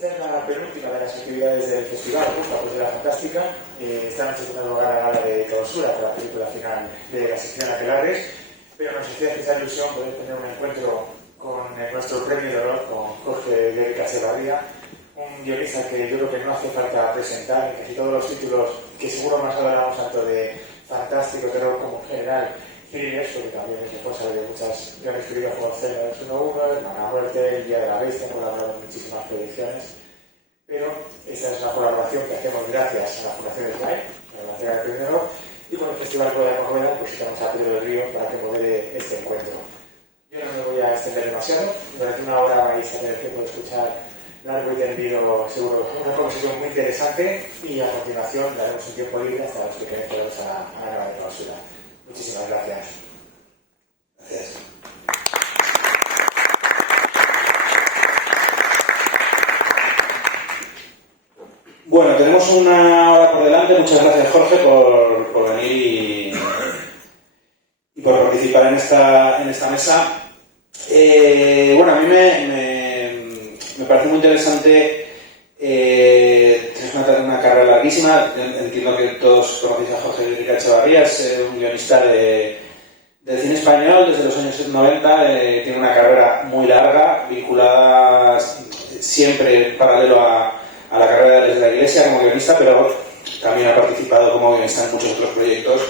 Esta es la penúltima de las actividades del festival, Pues de la Fantástica. Esta noche tendrá lugar la gala de clausura para la película final de la sección Aquelarres, pero nos hacía especial ilusión poder tener un encuentro con nuestro premio de honor, con Jorge Guerrica Echevarría, un guionista que yo creo que no hace falta presentar, en casi todos los títulos que seguro más hablamos tanto de fantástico, terror como en general, thrillers, porque también es responsable de muchas guiones escritas como Cena 1-1, Hermana Muerte, El Día de la Bestia, han colaborado en muchísimas producciones, pero esta es una colaboración que hacemos gracias a la Fundación SMAE, a la entrega del premio de honor, y con el Festival Rueda con Rueda, pues estamos a Pedro del Río para que modere este encuentro. Yo no me voy a extender demasiado, durante una hora vais a tener tiempo de escuchar largo y tendido, seguro, una conversación muy interesante, y a continuación daremos un tiempo libre hasta los que queremos a la gala de clausura. Muchísimas gracias. Gracias. Bueno, tenemos una hora por delante. Muchas gracias, Jorge, por venir y por participar en esta mesa. Bueno, a mí me parece muy interesante. Tienes una carrera larguísima. Entiendo que todos conocéis a Jorge Guerrica Echevarría. Es un guionista del cine español desde los años 90. Tiene una carrera muy larga, vinculada siempre en paralelo a la carrera desde la Iglesia como guionista, pero también ha participado como guionista en muchos otros proyectos,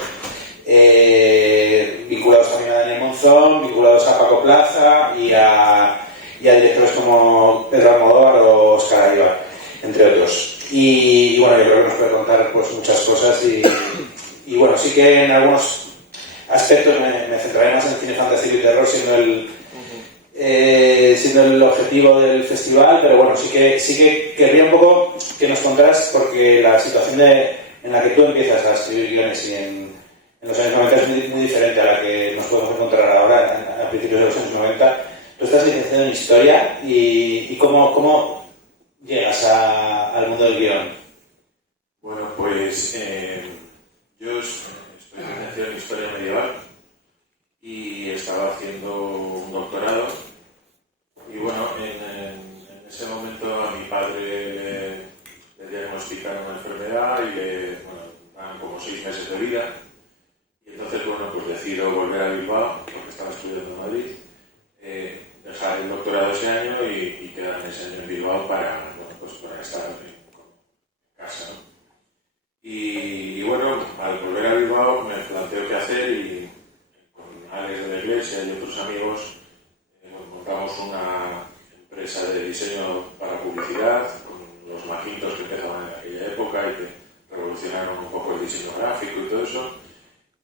vinculados también a Daniel Monzón, vinculados a Paco Plaza y a directores como Pedro Almodóvar o Óscar Aybar, entre otros. Y bueno, yo creo que nos puede contar pues muchas cosas y bueno, sí que en algunos aspectos me centraré más en cine fantástico y terror, siendo el objetivo del festival, pero bueno, sí que querría un poco que nos contaras, porque la situación en la que tú empiezas a escribir guiones y en los años 90 es muy diferente a la que nos podemos encontrar ahora, a principios de los años 90. Tú estás licenciado en Historia y ¿cómo llegas al mundo del guión? Bueno, pues yo estoy licenciado en Historia Medieval y estaba haciendo un doctorado. Y bueno, en ese momento a mi padre le diagnosticaron una enfermedad y le dan como 6 meses de vida. Y entonces, bueno, pues decido volver a Bilbao, porque estaba estudiando en Madrid, dejar el doctorado ese año y quedarme ese año en Bilbao para estar en casa, ¿no? Y bueno, al volver a Bilbao me planteo qué hacer y con Alex de la Iglesia y otros amigos montamos una empresa de diseño para publicidad con los Macintosh que empezaban en aquella época y que revolucionaron un poco el diseño gráfico y todo eso.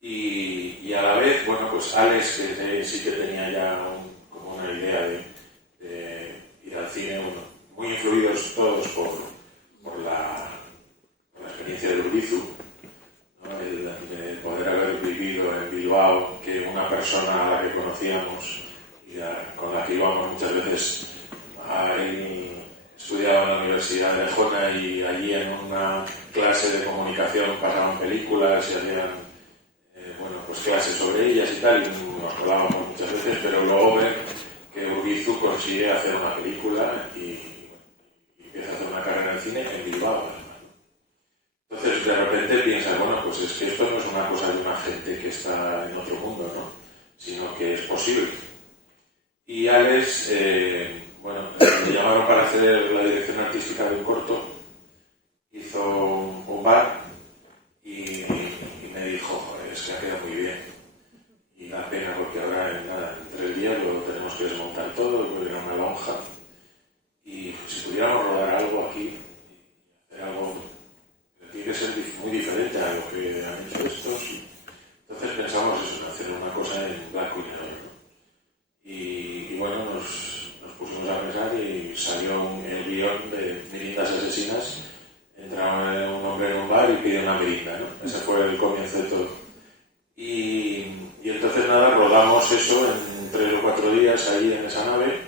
Y a la vez, bueno, pues Alex, que sí que tenía ya como una idea de ir al cine, bueno, muy influidos todos por la experiencia de Urbizu, ¿no? De poder haber vivido en Bilbao, que una persona a la que conocíamos y con la que íbamos muchas veces estudiaba en la Universidad de Jona, y allí en una clase de comunicación pasaban películas y hacían pues clases sobre ellas y tal, y nos hablábamos muchas veces, pero luego ven que Urbizu consigue hacer una película y empieza a hacer una carrera en cine en Bilbao, además. Entonces de repente piensas, bueno, pues es que esto no es una cosa de una gente que está en otro mundo, ¿no? Sino que es posible. Y Alex, me llamaron para hacer la dirección artística de un corto, hizo un bar y me dijo, joder, es que ha quedado muy bien. Y da pena porque ahora en 3 días lo tenemos que desmontar todo, volver a una lonja. Y si pudiéramos rodar algo aquí, hacer algo que tiene que ser muy diferente a lo que han hecho estos. Entonces pensamos eso, en hacer una cosa en blanco y negro, ¿no? Y bueno, nos pusimos a pensar y salió el guión de Merindas Asesinas. Entra un hombre en un bar y pide una merinda, ¿no? Ese fue el comienzo de todo. Y entonces nada, rodamos eso en 3 o 4 días ahí en esa nave,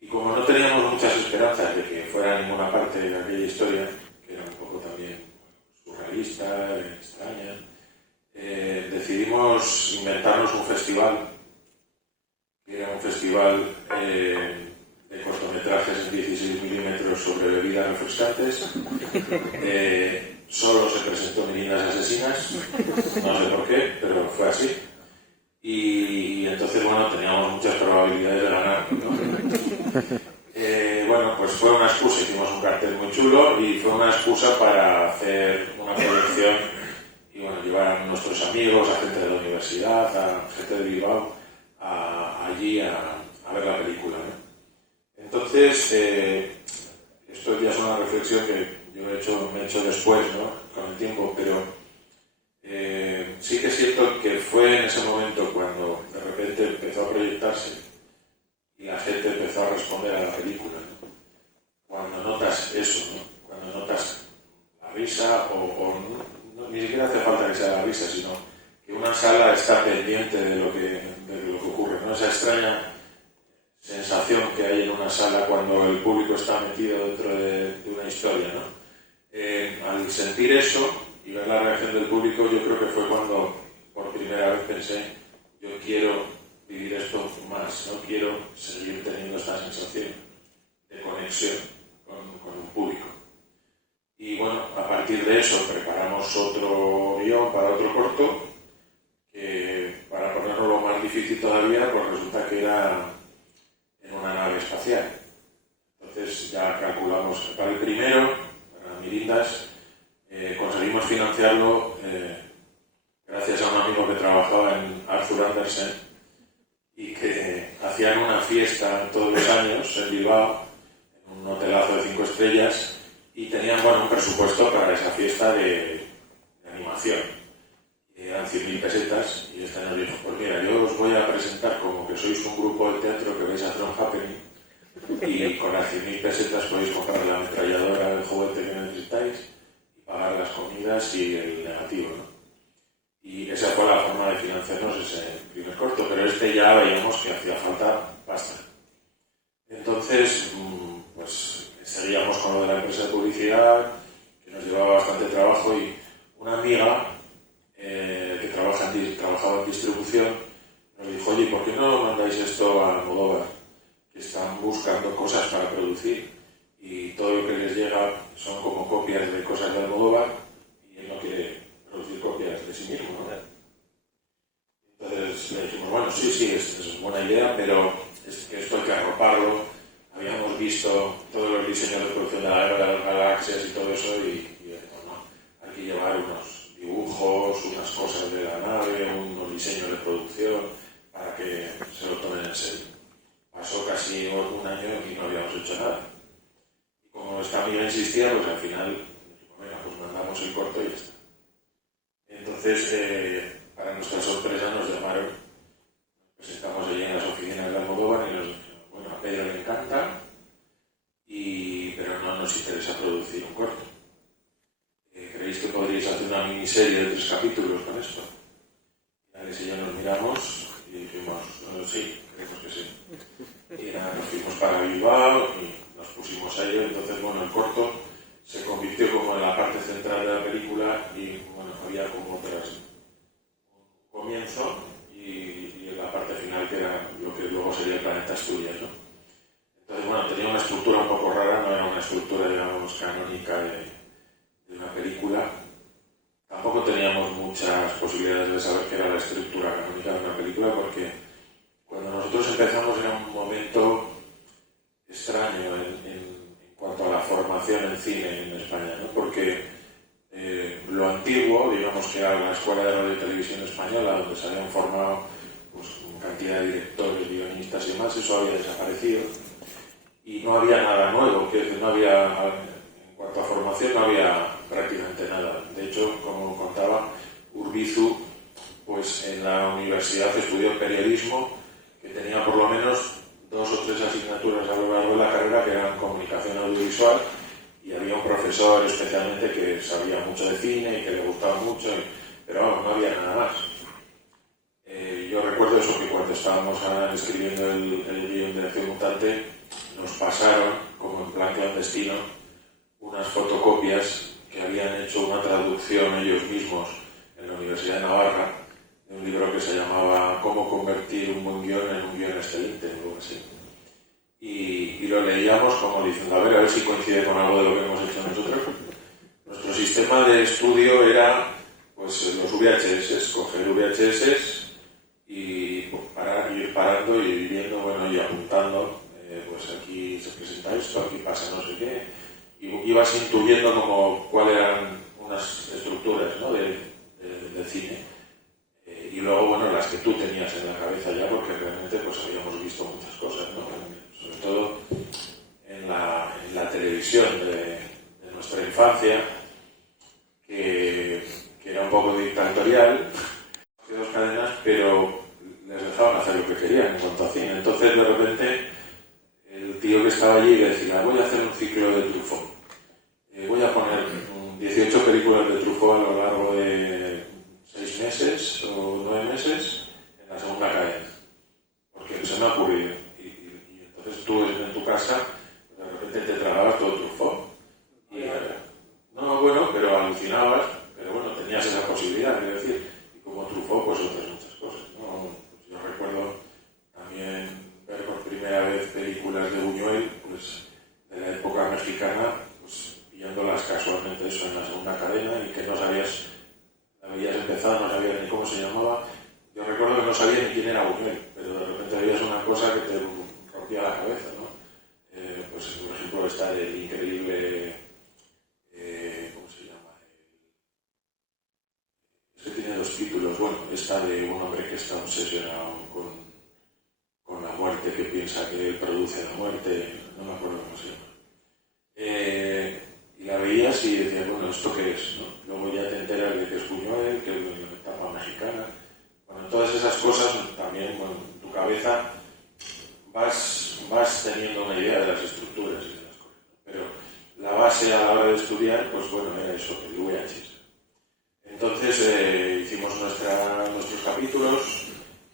y como no teníamos muchas esperanzas de que fuera a ninguna parte de aquella historia, que era un poco también surrealista, extraña, decidimos inventarnos un festival, que era un festival de cortometrajes en 16 milímetros pero sobre bebidas refrescantes. Solo se presentó Mirindas Asesinas, no sé por qué, pero fue así. Y entonces, bueno, teníamos muchas probabilidades de ganar, ¿no? Bueno, pues fue una excusa, hicimos un cartel muy chulo y fue una excusa para hacer una proyección y, bueno, llevar a nuestros amigos, a gente de la universidad, a gente de Bilbao, allí a ver la película, ¿no? Entonces, esto ya es una reflexión que yo me he hecho después, ¿no? Con el tiempo, pero sí que es cierto que fue en ese momento cuando de repente empezó a proyectarse y la gente empezó a responder a la película, ¿no? Cuando notas eso, ¿no? Cuando notas la risa no, ni siquiera hace falta que sea la risa, sino que una sala está pendiente de lo que ocurre, ¿no? Esa extraña sensación que hay en una sala cuando el público está metido dentro de una historia, ¿no? Al sentir eso y ver la reacción del público, yo creo que fue cuando por primera vez pensé, yo quiero vivir esto más, no quiero seguir teniendo esta sensación de conexión con un público. Y bueno, a partir de eso preparamos otro guión para otro corto, que para ponerlo más difícil todavía, pues resulta que era en una nave espacial. Entonces ya calculamos para el primero, para Mirindas, conseguimos financiarlo gracias a un amigo que trabajaba en Arthur Andersen y que hacían una fiesta todos los años en Bilbao, en un hotelazo de 5 estrellas, y tenían, bueno, un presupuesto para esa fiesta de animación. Eran 100.000 pesetas y este año dijo, pues mira, yo os voy a presentar como que sois un grupo de teatro que vais a hacer un happening y con las 100.000 pesetas podéis comprar la ametralladora del juguete que necesitáis y pagar las comidas y el negativo, ¿no? Y esa fue la forma de financiarnos ese primer corto, pero este ya veíamos que hacía falta pasta. Entonces, pues seguíamos con lo de la empresa de publicidad, que nos llevaba bastante trabajo, y una amiga que trabajaba en distribución nos dijo, oye, ¿por qué no mandáis esto a Almodóvar? Que están buscando cosas para producir y todo lo que les llega son como copias de cosas de Almodóvar y él no quiere producir copias de sí mismo, ¿no? Entonces le dijimos, bueno, sí, es buena idea, pero es que esto hay que arroparlo. Habíamos visto todos los diseños de producción de la Guerra de las Galaxias y todo eso y bueno, hay que llevar unos dibujos, unas cosas de la nave, unos diseños de producción para que se lo tomen en serio. Pasó casi un año y no habíamos hecho nada. Y como esta amiga insistía, pues al final dijimos, venga, pues mandamos el corto y ya está. Entonces, para nuestra sorpresa nos llamaron, nos presentamos allí en las oficinas de Almodóvar y nos dijeron, bueno, a Pedro le encanta, pero no nos interesa producir un corto. ¿Creéis que podríais hacer una miniserie de 3 capítulos con esto? Y Alex y yo nos miramos y dijimos, sí, creemos que sí. Y nos fuimos para Bilbao y nos pusimos a ello. Entonces, bueno, el corto se convirtió como en la parte central de la película y, bueno, había como un comienzo y en la parte final que era lo que luego sería el planeta Asturias, ¿no? Entonces, bueno, tenía una estructura un poco rara, no era una estructura, digamos, canónica de una película. Tampoco teníamos muchas posibilidades de saber qué era la estructura canónica de una película, porque cuando nosotros empezamos era un momento extraño en cuanto a la formación en cine en España, ¿no? Porque lo antiguo, digamos que era la Escuela de Radio y Televisión Española, donde se habían formado pues, una cantidad de directores, guionistas y demás, eso había desaparecido y no había nada nuevo, que no había, en cuanto a formación no había prácticamente nada. De hecho, como contaba Urbizu, pues en la universidad estudió periodismo, que tenía por lo menos 2 o 3 asignaturas a lo largo de la carrera que eran comunicación audiovisual, y había un profesor especialmente que sabía mucho de cine y que le gustaba mucho, pero vamos, no había nada más. Yo recuerdo eso, que cuando estábamos escribiendo el guión de Acción Mutante, nos pasaron, como en plan clandestino, unas fotocopias que habían hecho una traducción ellos mismos en la Universidad de Navarra, de un libro que se llamaba Cómo convertir un buen guión en un guión excelente, o algo así. Y y lo leíamos como diciendo, a ver si coincide con algo de lo que hemos hecho nosotros. Nuestro sistema de estudio era pues los VHS, coger VHS y pues, ir parando y viendo, bueno, y apuntando, pues aquí se presenta esto, aquí pasa no sé qué, y ibas intuyendo como cuáles eran unas estructuras, ¿no? del cine, y luego, bueno, las que tú tenías en la cabeza ya, porque realmente pues habíamos visto muchas cosas, ¿no? Sobre todo en la televisión de nuestra infancia, que era un poco dictatorial, de dos cadenas, pero les dejaban hacer lo que querían en cuanto a cine. Entonces, de repente, el tío que estaba allí decía, voy a hacer un ciclo de Truffaut. Voy a poner 18 películas de Truffaut a lo largo de 6 meses o 9 meses en la segunda cadena. Porque se me ha ocurrido. Y entonces tú en tu casa, de repente te tragabas todo Truffaut. No, bueno, pero alucinabas, pero bueno, tenías esa posibilidad, es decir, y como Truffaut, pues otras muchas cosas, ¿no? Pues yo recuerdo también ver por primera vez películas de Buñuel, pues de la época mexicana, pues pillándolas casualmente eso en la segunda cadena y que no sabías, la habías empezado, no sabías ni cómo se llamaba. Yo recuerdo que no sabía ni quién era Buñuel, pero de repente veías una cosa que te rompía la cabeza, ¿no? Pues por ejemplo está el increíble... ¿cómo se llama? Ese tiene 2 títulos. Bueno, esta de un hombre que está obsesionado con la muerte, que piensa que él produce la muerte, no me acuerdo cómo se llama. Y la veías y decías, bueno, ¿esto qué es? ¿No? Luego ya te enteras de que es Buñuel, que es la etapa mexicana. Bueno, todas esas cosas también, bueno, en tu cabeza vas teniendo una idea de las estructuras y de las cosas, ¿no? Pero la base a la hora de estudiar, pues bueno, era eso, el VHS. Entonces hicimos nuestros capítulos,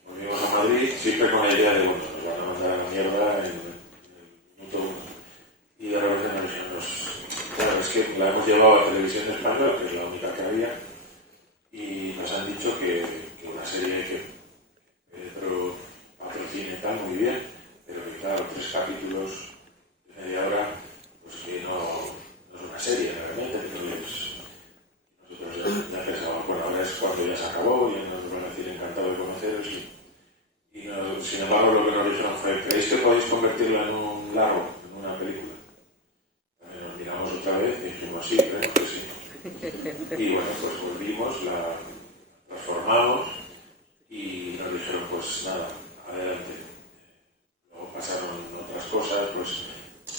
volvimos a Madrid, siempre con la idea de, bueno, nos van a mandar a la mierda en el minuto 1. Y de repente nos dijeron, claro, es que la hemos llevado a Televisión Española, que es la única que había, y nos han dicho que una serie que Pedro patrocina y tal, muy bien, pero que claro, 3 capítulos de media hora, pues que no es una serie realmente, entonces nosotros ya pensábamos, bueno, ahora es cuando ya se acabó y nos van a decir encantado de conoceros y sin embargo lo que nos dijeron fue, ¿creéis que podéis convertirla en un largo, en una película? Nos miramos otra vez y dijimos, sí, creemos que sí. Y bueno, pues volvimos, la transformamos y nos dijeron, pues nada, adelante. Luego pasaron otras cosas, pues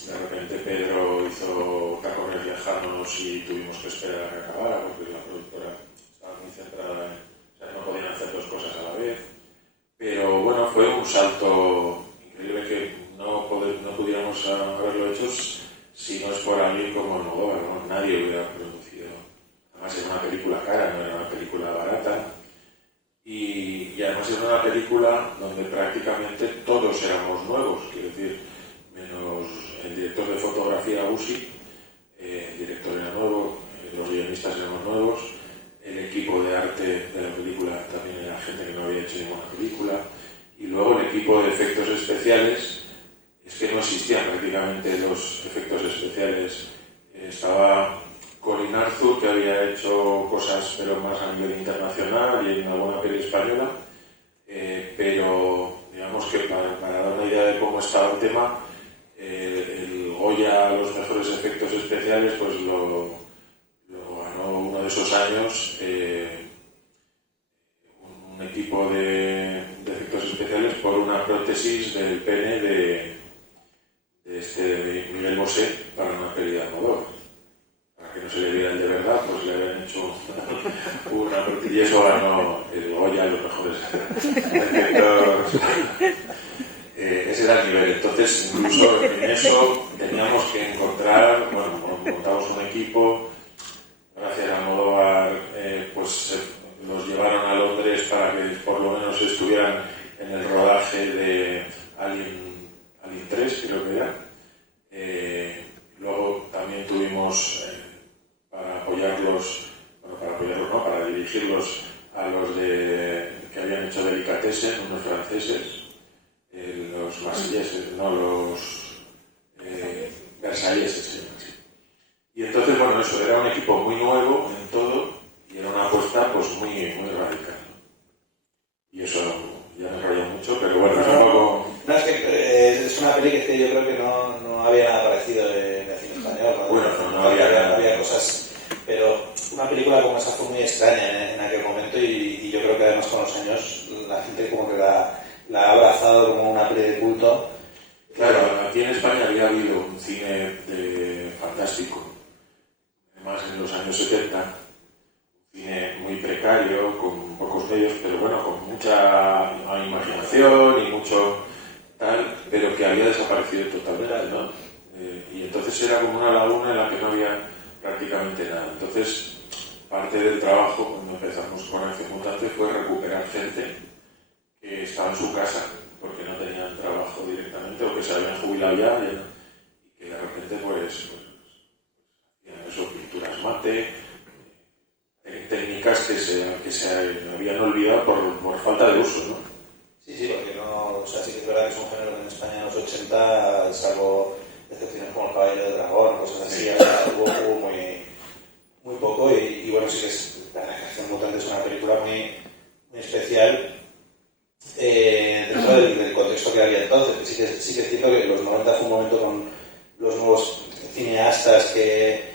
de repente Pedro hizo Tacones Lejanos y tuvimos que esperar a que acabara porque la productora estaba muy centrada en... O sea, no podían hacer 2 cosas a la vez. Pero bueno, fue un salto increíble que no pudiéramos haberlo hecho si no es por alguien como Almodóvar, ¿no? Nadie hubiera producido. Además era una película cara, no era una película barata. Y además era una película donde prácticamente todos éramos nuevos, quiero decir, menos el director de fotografía Uzi, el director era nuevo, los guionistas éramos nuevos, el equipo de arte de la película también era gente que no había hecho ninguna película, y luego el equipo de efectos especiales, es que no existían prácticamente los efectos especiales. Estaba Colin Arthur, que había hecho cosas pero más a nivel internacional y en alguna peli española, pero digamos que para dar una idea de cómo estaba el tema, el Goya a los mejores efectos especiales pues lo ganó uno de esos años un equipo de efectos especiales por una prótesis del pene de Miguel Bosé para una peli de Almodóvar. Para que no se le viera el de verdad, pues le habían hecho una prótesis y eso ganó el Goya a los mejores efectos. Ese era el nivel. Entonces, incluso en eso teníamos que encontrar, bueno, montamos un equipo, gracias a Almodóvar, pues nos llevaron a Londres para que por lo menos estuvieran en el rodaje de Alien 3, creo que era. Luego también tuvimos, para apoyarlos, no, para dirigirlos a los que habían hecho Delicatessen, unos franceses, los marsilleses, no, Versalles se llama así. Y entonces, bueno, eso era un equipo muy nuevo en todo y era una apuesta pues muy radical, ¿no? Y eso ya me raya mucho, pero bueno, es un poco... No, es que es una peli que yo creo que no había nada parecido en el cine español. Bueno, no había cosas, pero una película como esa fue muy extraña en aquel momento y yo creo que además con los años la gente como que la ha abrazado como una peli de culto. Claro, aquí en España había habido un cine fantástico, además en los años 70, un cine muy precario, con pocos medios, pero bueno, con mucha imaginación y mucho tal, pero que había desaparecido totalmente, ¿no? Y entonces era como una laguna en la que no había prácticamente nada. Entonces, parte del trabajo, cuando empezamos con Acción Mutante, fue recuperar gente que estaba en su casa porque no tenían trabajo directamente o que se habían jubilado ya y que de repente pues hacían eso, pinturas mate, técnicas que se habían olvidado por falta de uso, ¿no? Sí, porque no, o sea, sí que es verdad que es un género que en España en los 80, salvo excepciones como El Caballero de Dragón, cosas así, hubo muy poco y bueno, sí que es verdad que Acción Mutante es una película muy especial dentro del contexto que había entonces. Sí que es cierto que los 90 fue un momento con los nuevos cineastas que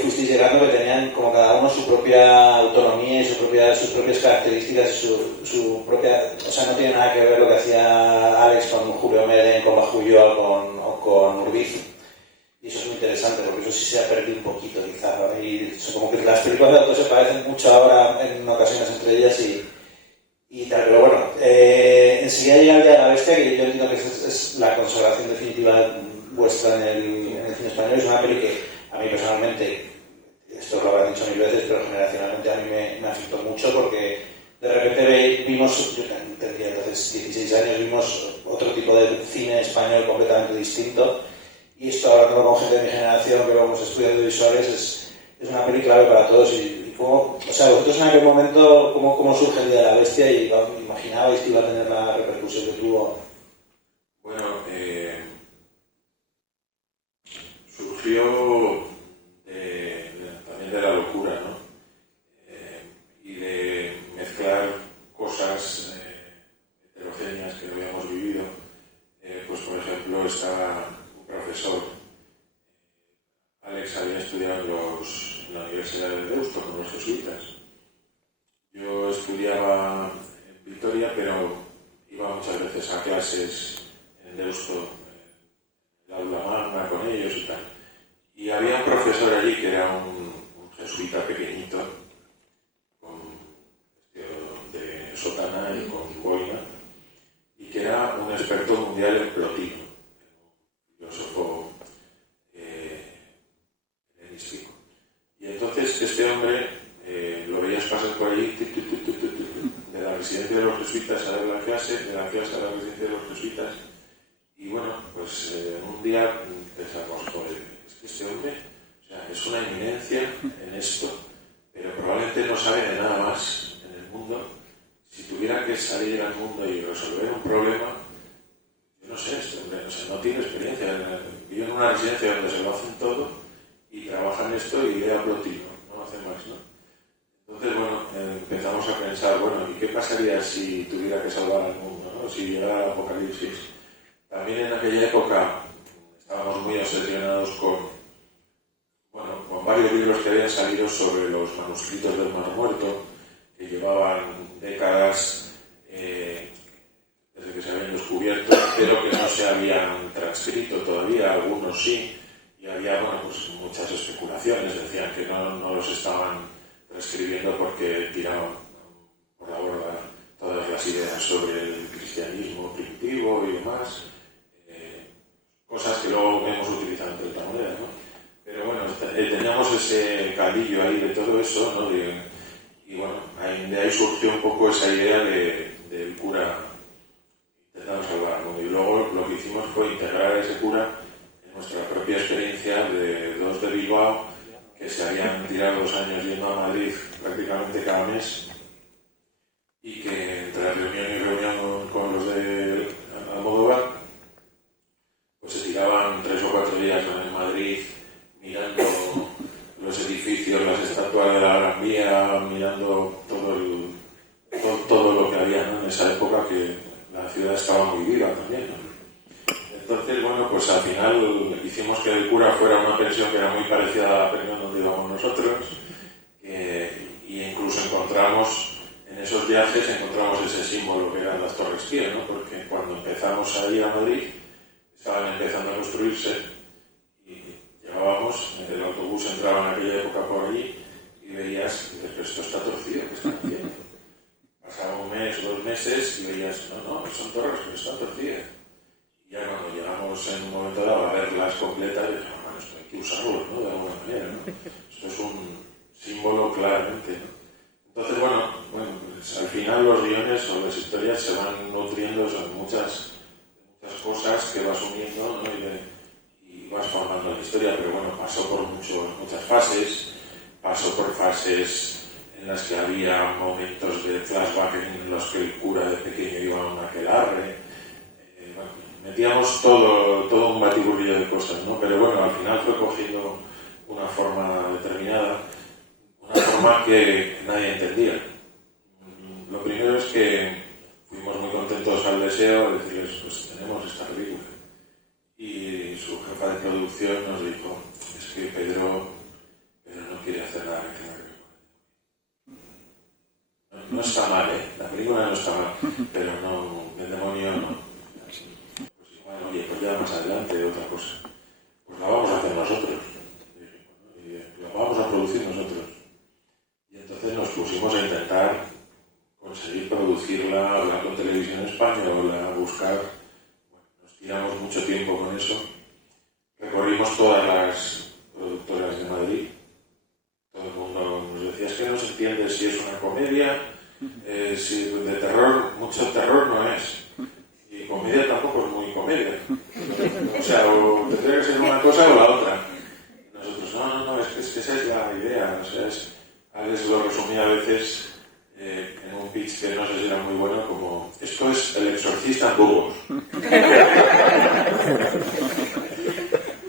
fuisteis llegando, que tenían como cada uno su propia autonomía y sus propias características, su propia, o sea, no tiene nada que ver lo que hacía Alex con Julio Meren, con Bajullo o con Urbiz. Y eso es muy interesante, porque eso sí se ha perdido un poquito, quizás, ¿no? Y como que las películas de autor se parecen mucho ahora en ocasiones entre ellas y tal, pero bueno, enseguida llega el Día de la Bestia, que yo entiendo que es la consagración definitiva vuestra en el cine español. Es una peli que a mí personalmente, esto lo habrán dicho mil veces, pero generacionalmente a mí me afectó mucho porque de repente vimos, yo tendría entonces 16 años, vimos otro tipo de cine español completamente distinto y esto, hablando con gente de mi generación que vamos a estudiar audiovisuales, es una peli clave para todos y cómo, o sea, vosotros en aquel momento, ¿cómo surge el Día de la Bestia y imaginabais que iba a tener la repercusión que tuvo? Bueno, surgió también de la locura, ¿no? Y de mezclar cosas heterogéneas que habíamos vivido. Pues por ejemplo estaba un profesor, Alex había estudiado en la Universidad de Deusto con los jesuitas. Yo estudiaba en Vitoria, pero iba muchas veces a clases en Deusto, en el aula magna con ellos y tal. Y había un profesor allí que era un jesuita pequeñito, con vestido de sotana y con boina, y que era un experto mundial en Plotino, un filósofo helenístico. Y entonces este hombre lo veías pasar por allí, de la residencia de los jesuitas a dar la clase, de la clase a la residencia de los jesuitas. Y bueno, pues un día pensamos, joder, es que este hombre, o sea, es una eminencia en esto, pero probablemente no sabe de nada más en el mundo. Si tuviera que salir al mundo y resolver un problema, yo no sé, este hombre, o sea, no tiene experiencia. Vive en una residencia donde se lo hacen todo y trabaja en esto y idea Plotino, no hace más, ¿no? Entonces, bueno, empezamos a pensar, bueno, ¿y qué pasaría si tuviera que salvar al mundo, ¿no? Si llegara el apocalipsis? También en aquella época estábamos muy obsesionados con varios libros que habían salido sobre los manuscritos del Mar Muerto, que llevaban décadas desde que se habían descubierto, pero que no se habían transcrito todavía, algunos sí, y había pues muchas especulaciones, decían que no los estaban transcribiendo porque tiraban por la borda todas las ideas sobre el cristianismo primitivo y demás, cosas que luego hemos utilizado de otra manera, ¿no? Pero bueno, teníamos ese caldillo ahí de todo eso, ¿no? Y bueno, de ahí surgió un poco esa idea del cura intentando salvar al mundo. Y luego lo que hicimos fue integrar a ese cura en nuestra propia experiencia de dos de Bilbao que se habían tirado 2 años yendo a Madrid prácticamente cada mes y que entre reunión y reunión con los de Almodóvar pues se tiraban 3 o 4 días en Madrid mirando los edificios, las estatuas de la Gran Vía, mirando todo lo que había, ¿no? En esa época, que la ciudad estaba muy viva también, ¿no? Entonces, bueno, pues al final hicimos que el cura fuera una pensión que era muy parecida a la pensión donde íbamos nosotros, y incluso en esos viajes encontramos ese símbolo que eran las Torres Pías, ¿no? Porque cuando empezamos a ir a Madrid estaban empezando a construirse y llegábamos, el autobús entraba en aquella época por allí y veías que esto está torcido, ¿qué están haciendo? Pasaba un mes, 2 meses y veías, no, son torres que están torcidas. Y ya cuando llegamos en un momento dado a verlas completas, dijimos, bueno, esto hay que usarlo, ¿no? De alguna manera, ¿no? Esto es un símbolo claramente, ¿no? Entonces, bueno, pues al final los guiones o las historias se van nutriendo de muchas cosas que vas uniendo, ¿no? Y vas formando la historia, pero bueno, pasó por muchas fases, pasó por fases en las que había momentos de flashback en los que el cura de pequeño iba a un aquelarre, metíamos todo un batiburrillo de cosas, ¿no? Pero bueno, al final fue cogiendo una forma determinada, una forma que nadie entendía. Lo primero es que fuimos muy contentos al deseo de decirles, pues tenemos esta película. Y su jefa de producción nos dijo, es que Pedro no quiere hacer nada que tenga que ver con él. No está mal, la película no está mal, pero no, el demonio no. Pues igual, oye, pues ya más adelante otra cosa. Pues la vamos a hacer nosotros. Y la vamos a producir nosotros. Y entonces nos pusimos a intentar conseguir producirla, hablar con Televisión Española, buscar. Bueno, nos tiramos mucho tiempo con eso. Recorrimos todas las productoras de Madrid. Todo el mundo nos decía, es que no se entiende si es una comedia, si de terror, mucho terror no es. Y comedia tampoco es muy comedia. O sea, o tendría que ser una cosa o la otra. Nosotros, no, es que esa es la idea. O sea, Alex lo resumía a veces en un pitch que no sé si era muy bueno, como esto es El Exorcista en Burgos.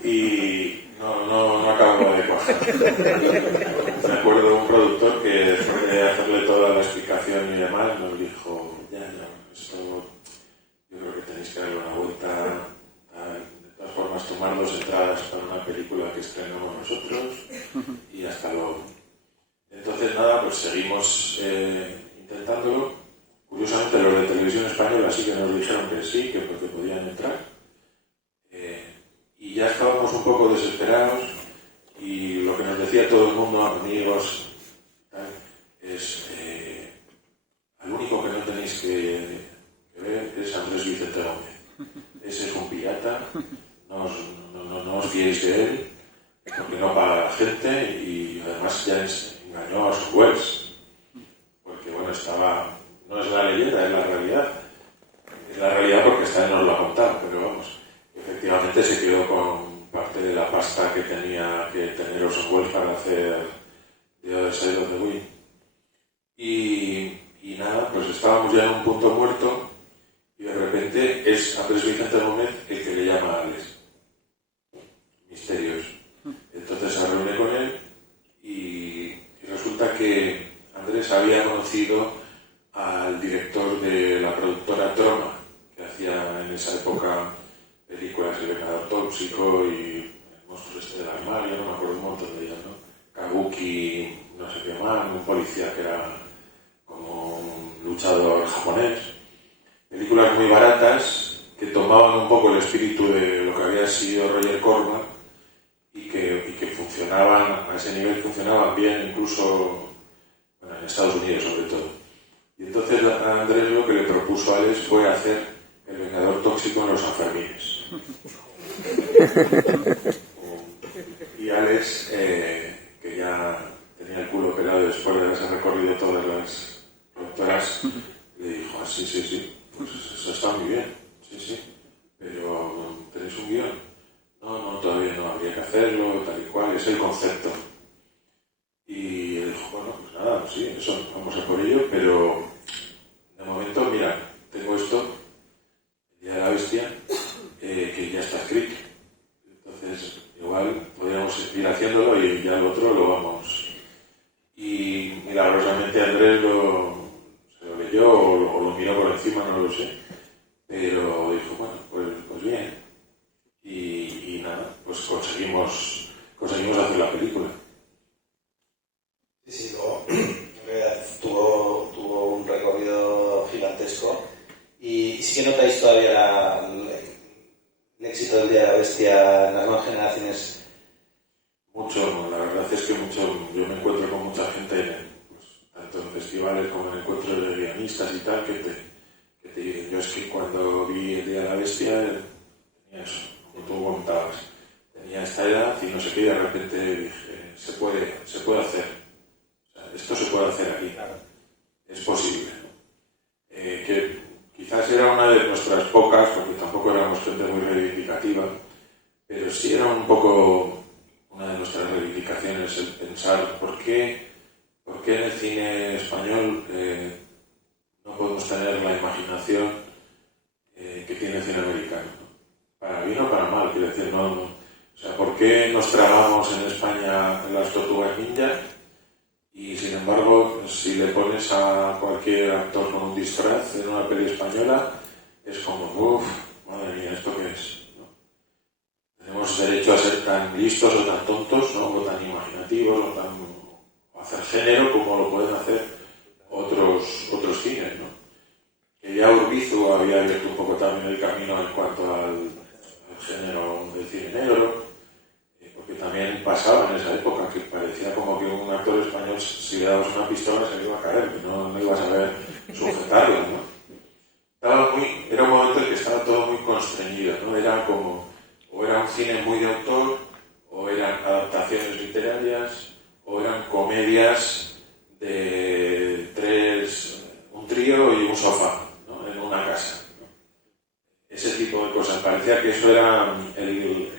Y no acababa de cuajar. Me acuerdo de un productor que después de hacerle toda la explicación y demás nos dijo, ya, esto yo creo que tenéis que darle una vuelta. De todas formas, tomar 2 entradas para una película que estrenamos nosotros y hasta luego. Entonces, nada, pues seguimos intentándolo. Curiosamente, los de Televisión Española sí que nos dijeron que sí, que podían entrar. Y ya estábamos un poco desesperados y lo que nos decía todo el mundo, amigos, tal, es al único que no tenéis que ver es Andrés Vicente Gómez. Ese es un pirata, no os fiéis de él, porque no paga a la gente y además ya engañó a sus juez, porque bueno, no es la leyenda, es la realidad. Es la realidad porque esta vez nos lo ha contado, pero vamos, efectivamente se quedó con parte de la pasta que tenía que tener Oswald para hacer The Other Side of the Wind. Y nada, pues estábamos ya en un punto muerto y de repente es Andrés Vicente Gómez el que le llama a Alex. Misterios. Entonces se reúne con él y resulta que Andrés había conocido al director de la productora Troma, que hacía en esa época películas El Vengador Tóxico y El Monstruo del Armario, no me acuerdo un montón de ellas, ¿no? Kabuki, no sé qué más, un policía que era como un luchador japonés. Películas muy baratas que tomaban un poco el espíritu de lo que había sido Roger Corman y que funcionaban, a ese nivel funcionaban bien, incluso bueno, en Estados Unidos sobre todo. Y entonces a Andrés lo que le propuso a Alex fue hacer El Vengador Tóxico en los Sanfermines. Y Alex, que ya tenía el culo pelado después de haberse recorrido todas las productoras, le dijo, sí, pues eso está muy bien, sí, pero ¿tenéis un guión? No, todavía no, habría que hacerlo, tal y cual, es el concepto. Y él dijo, bueno, pues nada, pues sí, eso, vamos a por ello, pero de momento, mira, tengo esto, El Día de la Bestia, que ya está escrito. Entonces, conseguimos hacer la película. Sí, luego, en realidad tuvo un recorrido gigantesco y sí que notáis todavía el éxito del Día de la Bestia en las nuevas generaciones. Mucho, la verdad es que mucho. Yo me encuentro con mucha gente, pues, tanto en festivales como en encuentros de guionistas y tal, que te dicen, yo es que cuando vi el Día de la Bestia tenía eso, como tú contabas, tenía esta edad y no sé qué, y de repente dije, se puede hacer. Esto se puede hacer aquí, claro. Es posible. Que quizás era una de nuestras pocas, porque tampoco éramos gente muy reivindicativa, pero sí era un poco una de nuestras reivindicaciones el pensar por qué en el cine español no podemos tener la imaginación que tiene el cine americano, ¿no? Para bien o para mal, quiero decir, no. O sea, ¿por qué nos tragamos en España las tortugas ninja? Y sin embargo, si le pones a cualquier actor con un disfraz en una peli española, es como, uff, madre mía, ¿esto qué es? ¿No? Tenemos derecho a ser tan listos o tan tontos, ¿no? O tan imaginativos, o hacer género como lo pueden hacer otros cines, ¿no? Que ya Urbizu había abierto un poco también el camino en cuanto al género del cine negro. Porque también pasaba en esa época que parecía como que un actor español, si le dabas una pistola, se le iba a caer, que no ibas a ver sujetarlo, ¿no? Era un momento en que estaba todo muy constreñido, ¿no? Era como, o era un cine muy de autor, o eran adaptaciones literarias, o eran comedias de un trío y un sofá, ¿no? En una casa, ¿no? Ese tipo de cosas. Parecía que eso era el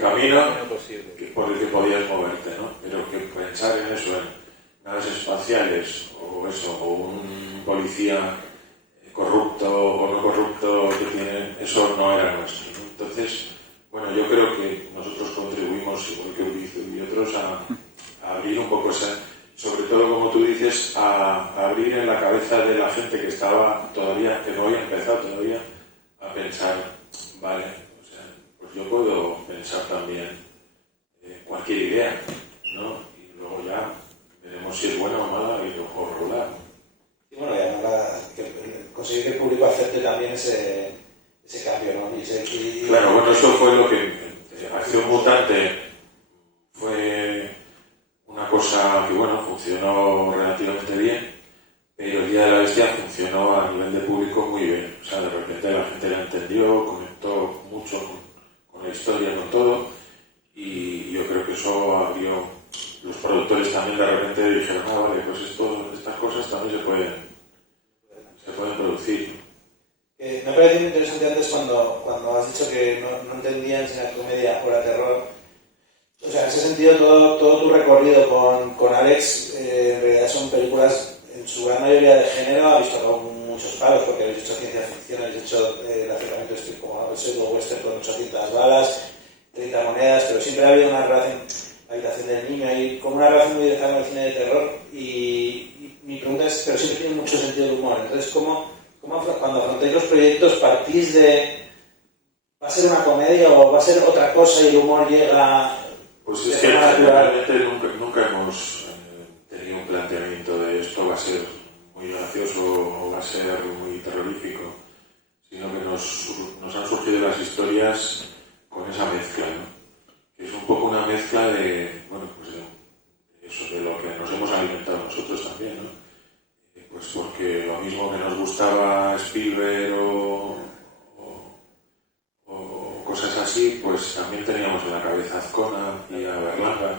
camino por el que podías moverte, ¿no? Pero que pensar en eso, en naves espaciales o un policía corrupto o no corrupto que tiene, eso no era nuestro, ¿no? Entonces, bueno, yo creo que nosotros contribuimos, igual que Urbizu y otros, a abrir un poco esa, sobre todo como tú dices, a abrir en la cabeza de la gente que estaba todavía, que no había empezado todavía a pensar, vale, pues yo puedo pensar también cualquier idea, ¿no? Y luego ya veremos si es buena o mala y luego rolar. Y bueno, conseguir que el público acepte también ese cambio, ¿no? Claro, bueno, eso fue lo que Acción Mutante fue una cosa que, bueno, funcionó relativamente bien, pero el Día de la Bestia funcionó a nivel de público muy bien. O sea, de repente la gente la entendió, conectó mucho con la historia, con todo, y yo creo que eso abrió. Los productores también de repente dijeron, vale, pues estas cosas también se pueden producir. Me ha parecido muy interesante antes cuando has dicho que no entendían si era comedia o era terror. O sea, en ese sentido, todo tu recorrido con Alex, en realidad son películas, en su gran mayoría de género, ha visto con muchos palos, porque habéis hecho ciencia ficción, habéis hecho el acercamiento como el pseudo western con 800 balas, 30 monedas, pero siempre ha habido una relación, la habitación del niño, ahí como una relación muy directa con el cine de terror, y mi pregunta es, pero siempre tiene mucho sentido del humor, entonces, ¿cómo cuando afrontáis los proyectos partís de, ¿va a ser una comedia o va a ser otra cosa y el humor llega? Pues es que realmente nunca hemos tenido un planteamiento de esto va a ser muy gracioso o va a ser muy terrorífico, sino que nos han surgido las historias con esa mezcla, ¿no? Que es un poco una mezcla de, bueno, pues eso de lo que nos hemos alimentado nosotros también, ¿no? Pues porque lo mismo que nos gustaba Spielberg o cosas así, pues también teníamos en la cabeza a Azcona y a Berlanga,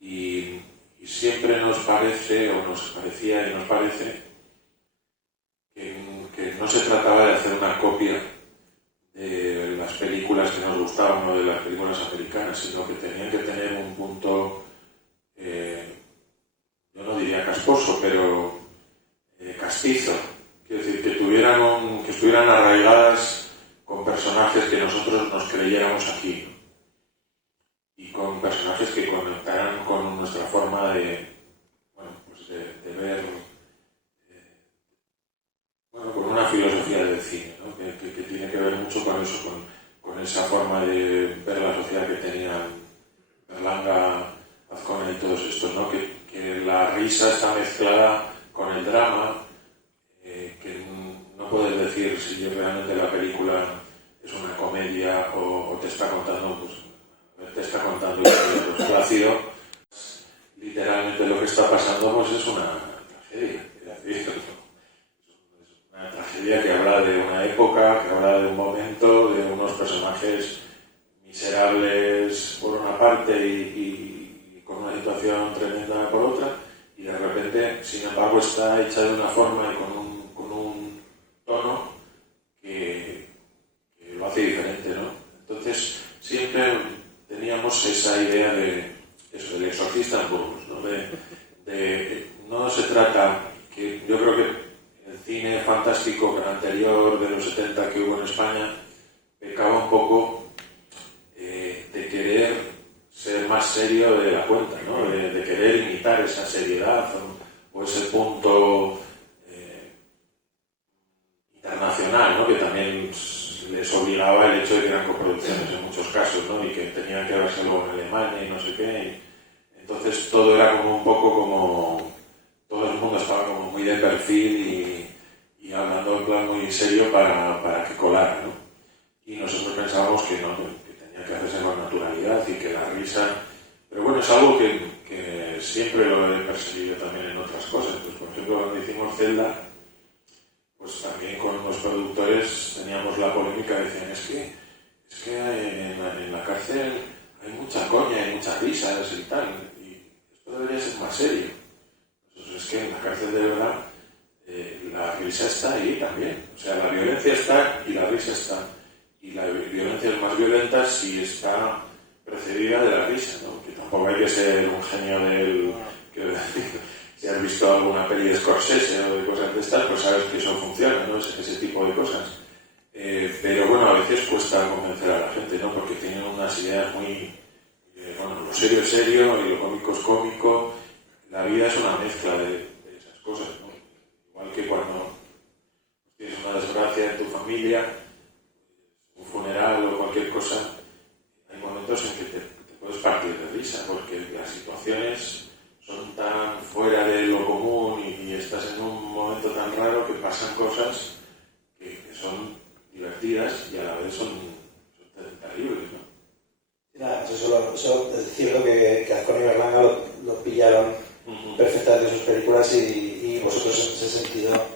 y siempre nos parece, o nos parecía y nos parece, que no se trataba de hacer una copia de las películas que nos gustaban o de las películas americanas, sino que tenían que tener un punto, yo no diría casposo, pero castizo, quiero decir, que estuvieran arraigadas con personajes que nosotros nos creyéramos aquí, ¿no? Y con personajes que conectaran con nuestra forma de ver, con una filosofía del cine, ¿no? Que tiene que ver mucho con eso, con esa forma de ver la sociedad que tenían Berlanga, Azcona y todos estos, ¿no? Que la risa está mezclada con el drama, que no puedes decir si realmente la película es una comedia o te está contando, pues, te está contando pues, Plácido. Literalmente lo que está pasando pues es una tragedia. Es una tragedia que habla de una época, que habla de un momento, de unos personajes miserables por una parte y con una situación tremenda por otra, y de repente, sin embargo, está hecha de una forma y con un tono que lo hace diferente, ¿no? Entonces, siempre teníamos esa idea de eso, del exorcista en Burgos, ¿no? No se trata, que yo creo que el cine fantástico anterior de los 70 que hubo en España pecaba un poco de querer ser más serio de la cuenta, ¿no? De querer imitar esa seriedad o ese punto internacional, ¿no? Que también les obligaba el hecho de que eran coproducciones en muchos casos, ¿no? Y que tenían que verse luego en Alemania y no sé qué. Entonces todo era como un poco como... todo el mundo estaba como muy de perfil y hablando en plan muy serio para que colara, ¿no? Y nosotros pensábamos que no, que tenía que hacerse con naturalidad y que la risa... Pero bueno, es algo que siempre lo he perseguido también en otras cosas. Pues, por ejemplo, cuando hicimos Zelda, pues también con los productores teníamos la polémica, decían, es que en la cárcel hay mucha coña, hay muchas risas y tal, y esto debería ser más serio. Entonces es que en la cárcel de verdad la risa está ahí también, o sea, la violencia está y la risa está, y la violencia es más violenta si está precedida de la risa, ¿no? Que tampoco hay que ser un genio del... Si has visto alguna peli de Scorsese o de cosas de estas, pues sabes que eso funciona, ¿no? Ese tipo de cosas. Pero bueno, a veces cuesta convencer a la gente, ¿no? Porque tienen unas ideas muy... bueno, lo serio es serio y lo cómico es cómico. La vida es una mezcla de esas cosas, ¿no? Igual que cuando tienes una desgracia en tu familia, un funeral o cualquier cosa, hay momentos en que te puedes partir de risa, porque las situaciones son tan fuera de lo común y estás en un momento tan raro que pasan cosas que son divertidas y a la vez son terribles, ¿no? Nada, eso es cierto que Azcona y Berlanga lo pillaron perfectamente en sus películas y vosotros en ese sentido...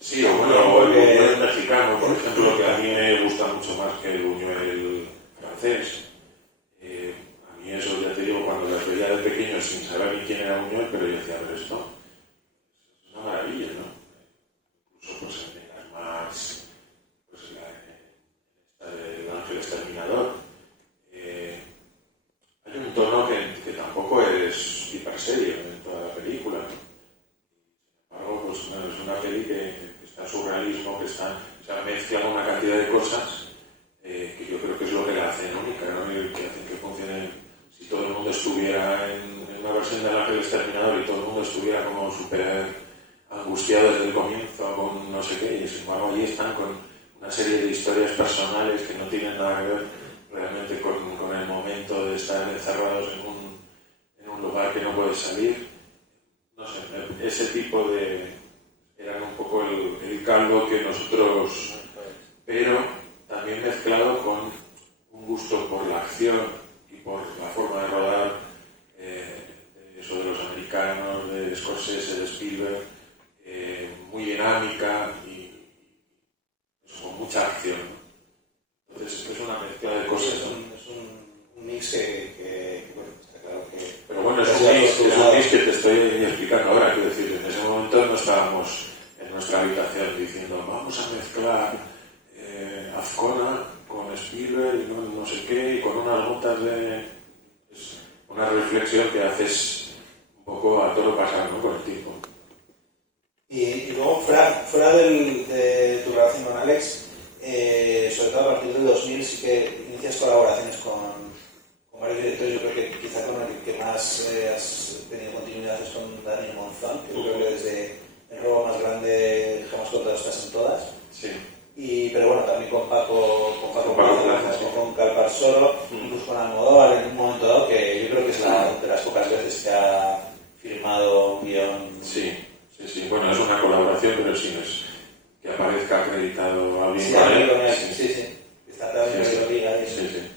Sí, o bueno, el Buñuel mexicano, por ejemplo, que a mí me gusta mucho más que el Buñuel francés. A mí eso, ya te digo, cuando las veía de pequeño sin saber ni quién era Buñuel, pero yo decía, pero esto es una maravilla, ¿no? Incluso pues en las más... pues esta del Ángel Exterminador. Hay un tono que tampoco es hiper serio en toda la película, ¿no? Sin embargo, pues es una peli que está surrealismo, que está, o sea, mezcla una cantidad de cosas que yo creo que es lo que la hacen única, ¿no? Y que hacen que funcione. Si todo el mundo estuviera en una versión del Ángel Exterminador y todo el mundo estuviera como súper angustiado desde el comienzo con no sé qué, y sin embargo allí están con una serie de historias personales que no tienen nada que ver realmente con el momento de estar encerrados en un lugar que no puedes salir. No sé, ese tipo de... eran un poco el caldo que nosotros... pero también mezclado con un gusto por la acción y por la forma de rodar eso de los americanos, de Scorsese, de Spielberg, muy dinámica y eso, con mucha acción, ¿no? Entonces es una mezcla de cosas, ¿no? Es un mix que bueno, está claro que... Pero bueno, es un mix que te estoy explicando ahora, quiero decir, en ese momento no estábamos en nuestra habitación diciendo vamos a mezclar Azcona con Spielberg y no sé qué, y con unas notas de... Es una reflexión que haces un poco a todo pasar, ¿no? Con el tiempo. Y luego, fuera de tu relación con Alex, sobre todo a partir del 2000 sí que inicias colaboraciones con varios directores. Yo creo que quizá con el que más has tenido continuidad es con Daniel Monzón, que yo creo que desde El robo más grande, Jamás contados estás en todas. Sí. Pero bueno, también con Paco Plaza, con Soro, incluso con Almodóvar en un momento dado, que yo creo que es de las pocas veces que ha firmado un guión. Sí. Bueno, es una colaboración, pero sí no es que aparezca acreditado alguien con él. Sí. Está claro que se lo diga. Sí.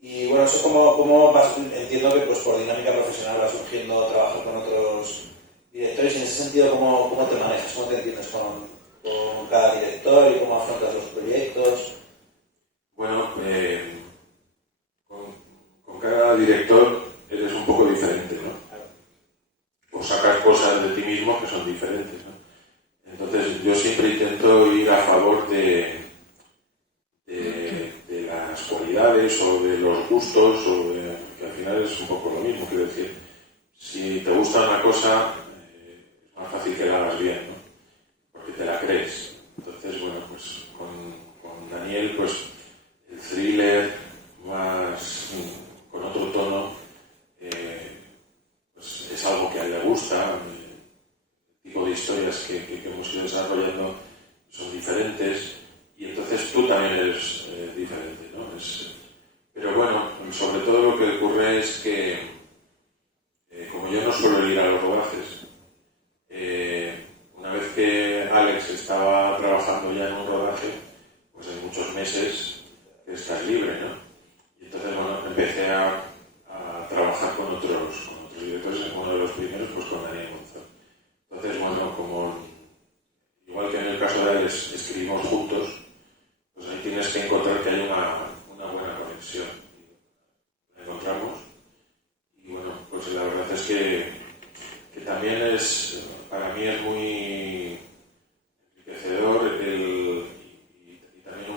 Y bueno, eso como entiendo que pues por dinámica profesional va surgiendo trabajar con otros directores, y en ese sentido, ¿cómo te manejas? ¿Cómo te entiendes con cada director y cómo afrontas los proyectos? Bueno, con cada director eres un poco diferente, ¿no? O sacas cosas de ti mismo que son diferentes, ¿no? Entonces yo siempre intento ir a favor de las cualidades o de los gustos, que al final es un poco lo mismo. Quiero decir, si te gusta una cosa, es más fácil que la hagas bien, ¿no? Porque te la crees. Entonces, bueno, pues con Daniel, pues el thriller más con otro tono, pues es algo que a él le gusta. El tipo de historias que hemos ido desarrollando son diferentes, y entonces tú también eres diferente, ¿no? Pero bueno, sobre todo lo que ocurre es que, como yo no suelo ir a los rodajes, una vez que Alex estaba trabajando ya en un rodaje, pues hay muchos meses que estás libre, ¿no? Y entonces, bueno, empecé a trabajar con otros directores. Uno de los primeros, pues con Daniel Monzón. Entonces, bueno, igual que en el caso de Alex escribimos juntos, pues ahí tienes que encontrar que hay una buena conexión. La encontramos, y bueno, pues la verdad es que también para mí es muy enriquecedor y también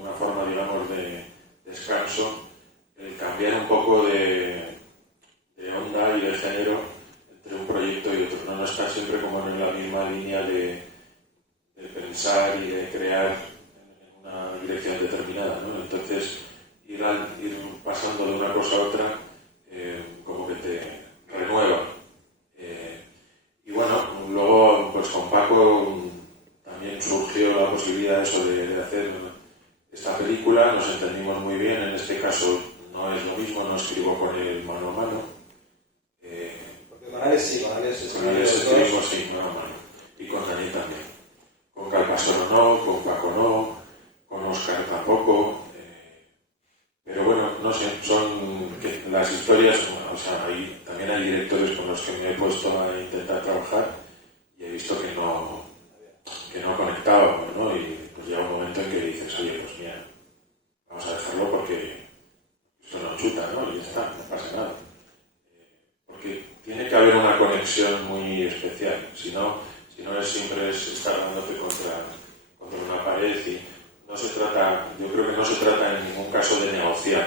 una forma, digamos, de descanso, el cambiar un poco de onda y de género entre un proyecto y otro. No estar siempre como en la misma línea de pensar y de crear en una dirección determinada, ¿no? Entonces, ir pasando de una cosa a otra, como que te renueva. Y bueno, luego pues con Paco también surgió la posibilidad de hacer esta película. Nos entendimos muy bien. En este caso no es lo mismo, no escribo con él mano a mano. Porque con Alex escribimos sí, mano a mano. Y con Daniel también. Con Calpasoro no, con Paco no, con Óscar tampoco. Pero bueno, no sé, son que las historias, o sea, también hay directores con los que me he puesto a intentar trabajar y he visto que no conectábamos, ¿no? Y pues llega un momento en que dices, oye, pues mira, vamos a dejarlo porque esto no chuta, ¿no? Y ya está, no pasa nada. Porque tiene que haber una conexión muy especial, si no es siempre estar dándote contra una pared. Y yo creo que no se trata en ningún caso de negociar.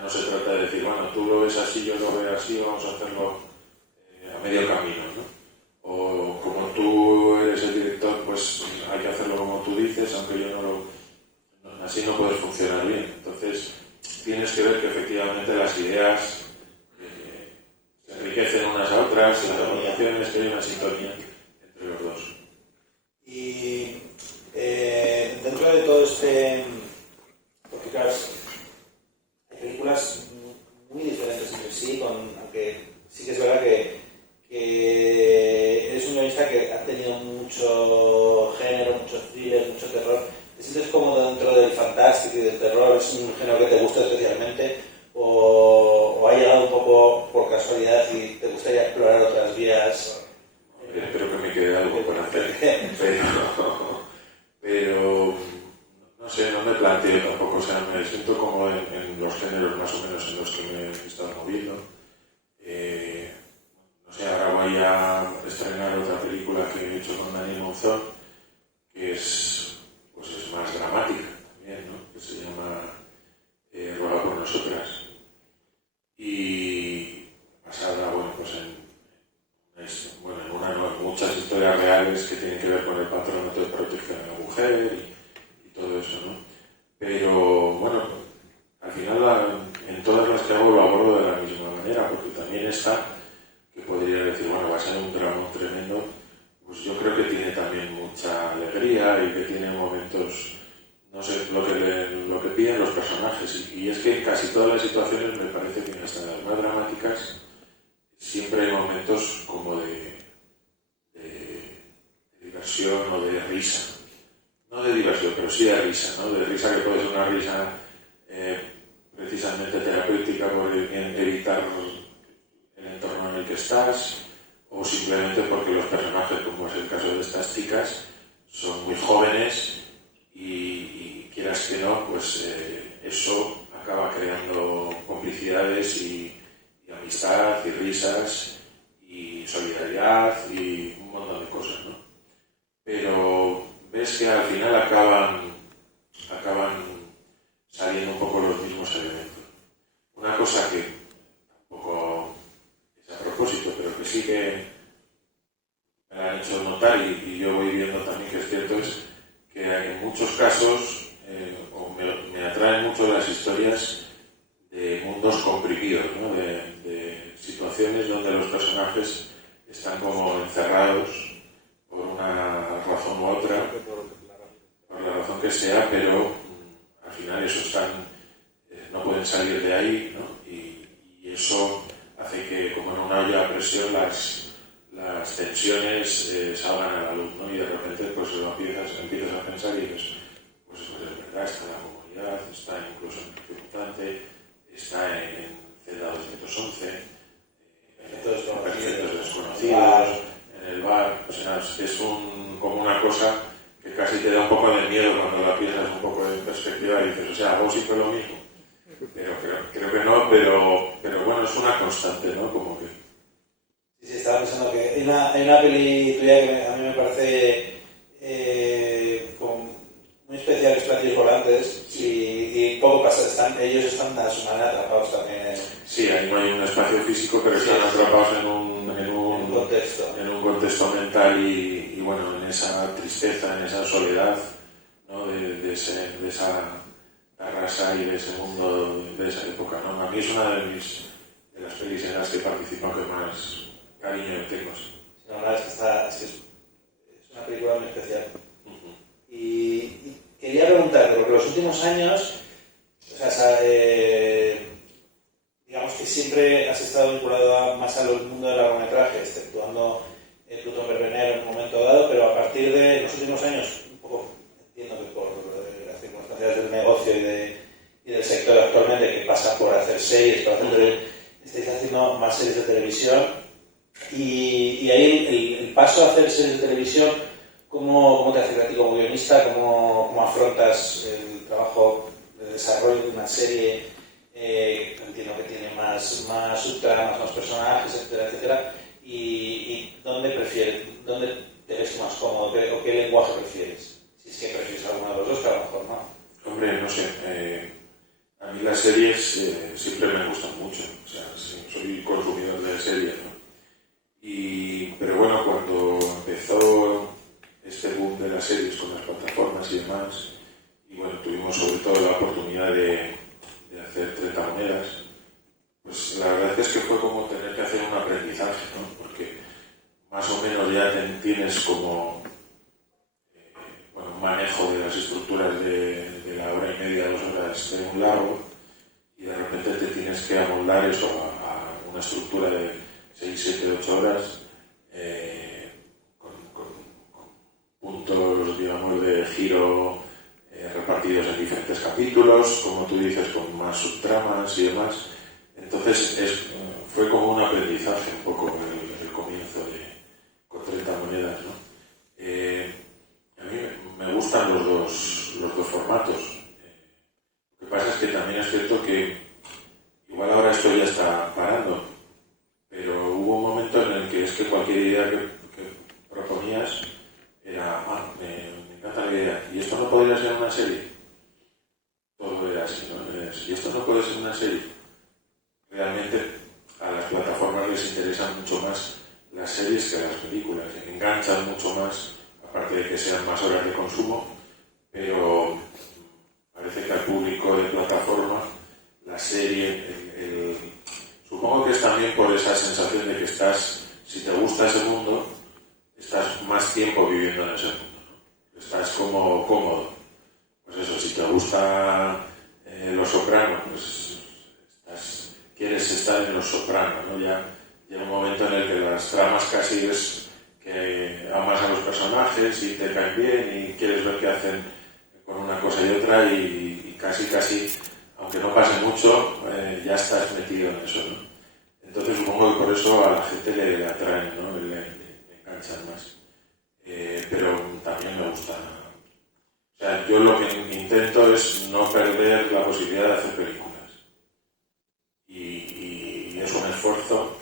No se trata de decir, bueno, tú lo ves así, yo lo veo así, vamos a hacerlo a medio camino, ¿no? O como tú eres el director, pues hay que hacerlo como tú dices, aunque así no puedes funcionar bien. Entonces tienes que ver que efectivamente las ideas se enriquecen unas a otras, las negociaciones, que hay una sintonía entre los dos. Y dentro de todo porque claro, hay películas muy diferentes entre sí, aunque sí que es verdad que eres un guionista que ha tenido mucho género, muchos thrillers, mucho terror. ¿Te sientes cómodo dentro del fantástico y del terror? ¿Es un género que te gusta especialmente? ¿O ha llegado un poco por casualidad y te gustaría explorar otras vías? Espero que me quede algo por hacer, pero no sé, no me planteo tampoco, o sea, me siento como en los géneros más o menos en los que me he estado moviendo. No sé, ahora voy a estrenar otra película que he hecho con Daniel Monzón, que es más dramática también, ¿no? Que se llama Ruega por nosotras. Y basada, pues en muchas historias reales que tienen que ver con el patronato de protección de la mujer y todo eso, ¿no? Pero bueno, al final en todas las que hago lo abordo de la misma manera, porque también que podría decir, bueno, va a ser un drama tremendo, pues yo creo que tiene también personajes. Y es que en casi todas las situaciones me parece que hasta las más dramáticas siempre hay momentos como de diversión o de risa. No de diversión, pero sí de risa, ¿no? De risa que puede ser una risa precisamente terapéutica por evitar el entorno en el que estás, o simplemente porque los personajes, como es el caso de estas chicas, son muy jóvenes y quieras que no, pues eso acaba creando complicidades y amistad y risas y solidaridad y un montón de cosas, ¿no? Pero ves que al final acaban saliendo un poco los mismos elementos. Una cosa que tampoco es a propósito, pero que sí que me la han hecho notar y yo voy viendo también que es cierto, es que en muchos casos me atraen mucho las historias de mundos comprimidos, ¿no? De situaciones donde los personajes están como encerrados por una razón u otra, por la razón que sea, pero al final no pueden salir de ahí, ¿no? Y eso hace que, como en una olla a presión, las tensiones salgan a la luz, ¿no? Y de repente pues lo empiezas a pensar y dices, pues es verdad, está en la comunidad, está incluso en el ejecutante, está en celda 211, en perfectos desconocidos, en el bar. O sea, es como una cosa que casi te da un poco de miedo cuando la piensas un poco en perspectiva y dices, o sea, hago siempre lo mismo. Pero creo que no, pero bueno, es una constante, ¿no? Como que... Sí, estaba pensando que hay una peli tuya que a mí me parece muy especial, que es Platillos Volantes, y poco pasa, ellos están a su manera atrapados también. Sí, ahí no hay un espacio físico, pero están atrapados en un contexto mental y bueno, en esa tristeza, en esa soledad, ¿no? de esa raza y de ese mundo, de esa época, ¿no? A mí es una de las pelis en las que participo que más cariño tengo. La verdad es que es una película muy especial. Y quería preguntarte, porque los últimos años, o sea, digamos que siempre has estado vinculado más al mundo del largometraje, exceptuando Plutón Berbenero en un momento dado, pero a partir de los últimos años, un poco entiendo que por las circunstancias del negocio y del sector actualmente, que pasa por hacer series, estáis haciendo más series de televisión, y ahí el paso a hacer series de televisión, ¿cómo te hace a ti como guionista? ¿Cómo afrontas el trabajo de desarrollo de una serie? Entiendo que tiene más subtramas, más personajes, etcétera, etcétera. ¿Y dónde te ves más cómodo? ¿O qué lenguaje prefieres? Si es que prefieres alguno de los dos, que a lo mejor no. Hombre, no sé. A mí las series siempre me gustan mucho. O sea, soy consumidor de series, ¿no? Pero bueno, cuando empezó este boom de las series con las plataformas y demás, y bueno, tuvimos sobre todo la oportunidad de hacer 30 monedas, pues la verdad es que fue como tener que hacer un aprendizaje, ¿no? Porque más o menos ya tienes como un manejo de las estructuras de la hora y media, 2 horas de un largo, y de repente te tienes que amoldar eso a una estructura de 6, 7, 8 horas, con puntos, digamos, de giro repartidos en diferentes capítulos, como tú dices, con más subtramas y demás. Entonces fue como un aprendizaje un poco el comienzo con 30 monedas, ¿no? A mí me gustan los dos formatos. Lo que pasa es que también es cierto que igual ahora esto ya está parando, pero hubo un momento en el que es que cualquier idea que proponías era, me encanta la idea, y esto no podría ser una serie. Todo era así, ¿no? Y esto no puede ser una serie. Realmente a las plataformas les interesan mucho más las series que las películas, enganchan mucho más, aparte de que sean más horas de consumo, pero parece que al público de plataforma la serie, supongo que es también por esa sensación de que si te gusta ese mundo, estás más tiempo viviendo en ese mundo, ¿no? Estás como cómodo. Pues eso, si te gusta los Soprano, pues quieres estar en Los Soprano, ¿no? Ya llega un momento en el que las tramas casi ves que amas a los personajes y te caen bien y quieres ver qué hacen con una cosa y otra y casi, aunque no pase mucho, ya estás metido en eso, ¿no? Entonces supongo que por eso a la gente le atraen, ¿no? Le enganchan más. Pero también me gusta. O sea, yo lo que intento es no perder la posibilidad de hacer películas. Y es un esfuerzo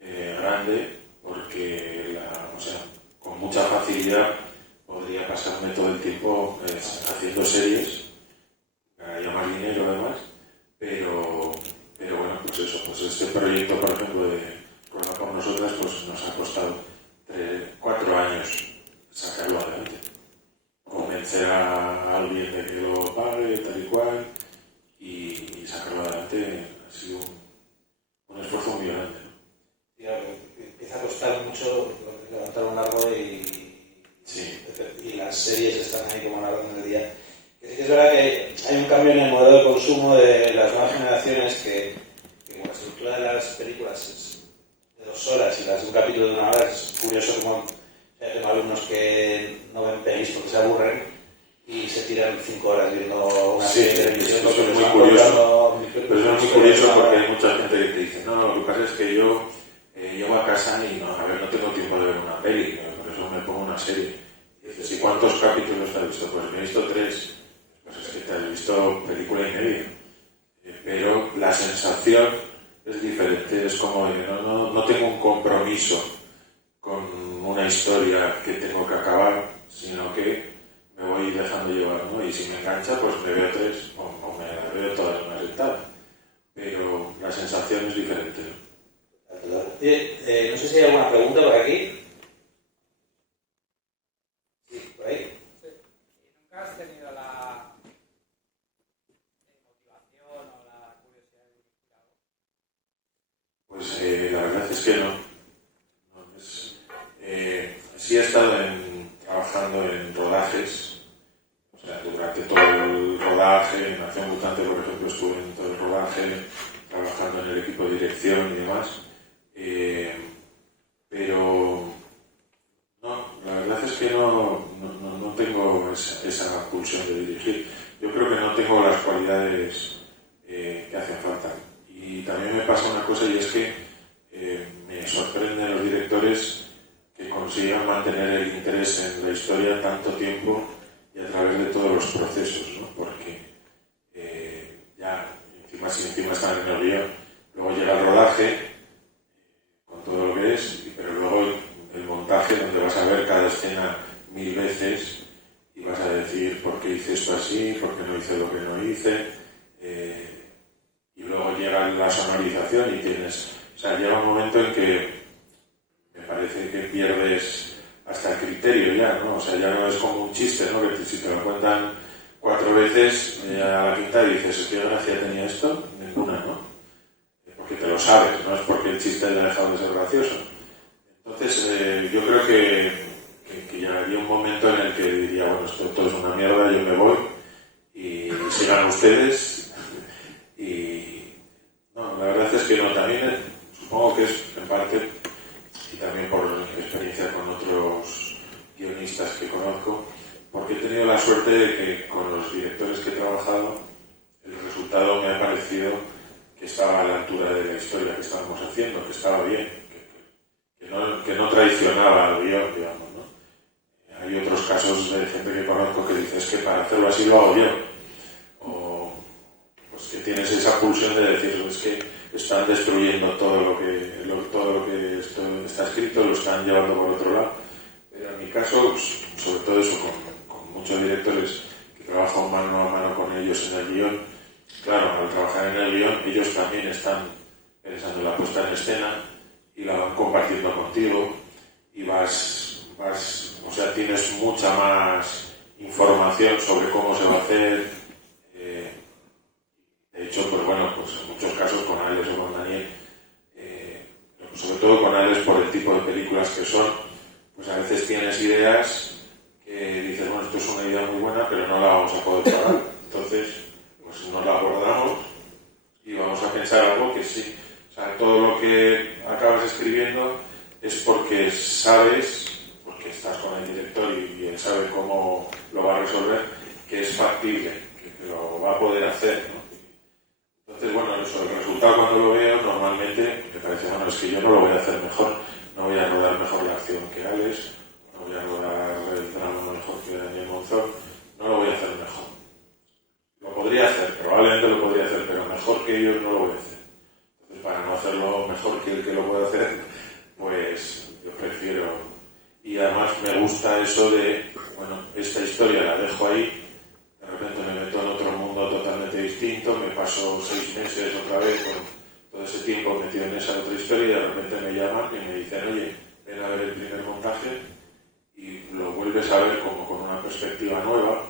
grande porque, con mucha facilidad podría pasarme todo el tiempo haciendo series, ganaría más dinero además, pero bueno, pues eso, pues este proyecto, por ejemplo, de Rueda por Nosotras, pues nos ha costado 4 años sacarlo adelante. Convencer a alguien de que lo pague, tal y cual, y sacarlo adelante ha sido un esfuerzo muy grande, ¿no? Claro, empieza a costar mucho levantar un árbol y las series están ahí como a la orden del día. Es verdad que hay un cambio en el modelo de consumo de las nuevas generaciones que con la estructura de las películas es de 2 horas y las de un capítulo de 1 hora. Es curioso como tengo alumnos que no ven pelis porque se aburren y se tiran 5 horas viendo una serie de televisión. Eso es muy curioso. Pero eso es muy curioso porque hay mucha gente que te dice, no, lo que pasa es que yo llego a casa y no tengo tiempo de ver una peli, por eso me pongo una serie. Y dices, ¿y cuántos capítulos te has visto? Pues me he visto 3. Pues es que te has visto película y media. Pero la sensación es diferente, es como que no tengo un compromiso con una historia que tengo que acabar, sino que me voy dejando llevar, ¿no? Y si me engancha, pues me veo 3 o me veo todas en una sentada. Pero la sensación es diferente, ¿no? No sé si hay alguna pregunta por aquí. Sí, por ahí. Sí. ¿Nunca has tenido la motivación o la curiosidad de dirigir algo? Pues la verdad es que no. Sí he estado trabajando en rodajes, o sea, durante todo el rodaje, en Acción Mutante, por ejemplo, estuve en todo el rodaje, trabajando en el equipo de dirección y demás. Pero no, la verdad es que no tengo esa pulsión de dirigir. Yo creo que no tengo las cualidades que hacen falta. Y también me pasa una cosa, y es que me sorprenden los directores que consigan mantener el interés en la historia tanto tiempo y a través de todos los procesos, ¿no? Porque ya si encima están en el guión, luego llega el rodaje con todo lo que es, pero luego el montaje, donde vas a ver cada escena 1000 veces y vas a decir por qué hice esto así, por qué no hice lo que no hice, y luego llega la sonorización y llega un momento en que me parece que pierdes hasta el criterio ya, ¿no? O sea, ya no es como un chiste, ¿no? Que si te lo cuentan 4 veces, a la quinta dices, ¿qué gracia tenía esto? Ninguna, ¿no? Porque te lo sabes, no es porque el chiste haya dejado de ser gracioso. Entonces, yo creo que llegaría un momento en el que diría, bueno, esto todo es una mierda, yo me voy y sigan ustedes. Y no, la verdad es que no, también supongo que es en parte, y también por experiencia con otros guionistas que conozco, porque he tenido la suerte de que con los directores que he trabajado, el resultado me ha parecido que estaba a la altura de la historia que estábamos haciendo, que estaba bien, que no traicionaba al guión, digamos, ¿no? Hay otros casos de gente que conozco que dice, es que para hacerlo así lo hago yo. O pues que tienes esa pulsión de decir, es que están destruyendo todo lo que está escrito, lo están llevando por otro lado. Pero en mi caso, pues, sobre todo eso, con muchos directores que trabajan mano a mano con ellos en el guión, claro, al trabajar en el guión, ellos también están pensando en la puesta en escena y la van compartiendo contigo y tienes mucha más información sobre cómo se va a hacer. De hecho, pues en muchos casos con Alex o con Daniel, sobre todo con Alex por el tipo de películas que son, pues a veces tienes ideas que dices, bueno, esto es una idea muy buena, pero no la vamos a poder pagar. Entonces, pues no la que sí. O sea, todo lo que acabas escribiendo es porque sabes, porque estás con el director y él sabe cómo lo va a resolver, que es factible, que lo va a poder hacer, ¿no? Entonces, bueno, eso, el resultado cuando lo veo, normalmente me parece, bueno, es que yo no lo voy a hacer mejor, no voy a rodar mejor la acción que Alex, no voy a rodar el drama mejor que Daniel Monzón, no lo voy a hacer mejor. Lo podría hacer, probablemente lo podría hacer, pero mejor que ellos no lo voy a hacer. Entonces, para no hacerlo mejor que el que lo puede hacer, pues yo prefiero. Y además me gusta eso de, bueno, esta historia la dejo ahí, de repente me meto en otro mundo totalmente distinto, me paso 6 meses otra vez con todo ese tiempo metido en esa otra historia y de repente me llaman y me dicen, oye, ven a ver el primer montaje y lo vuelves a ver como con una perspectiva nueva.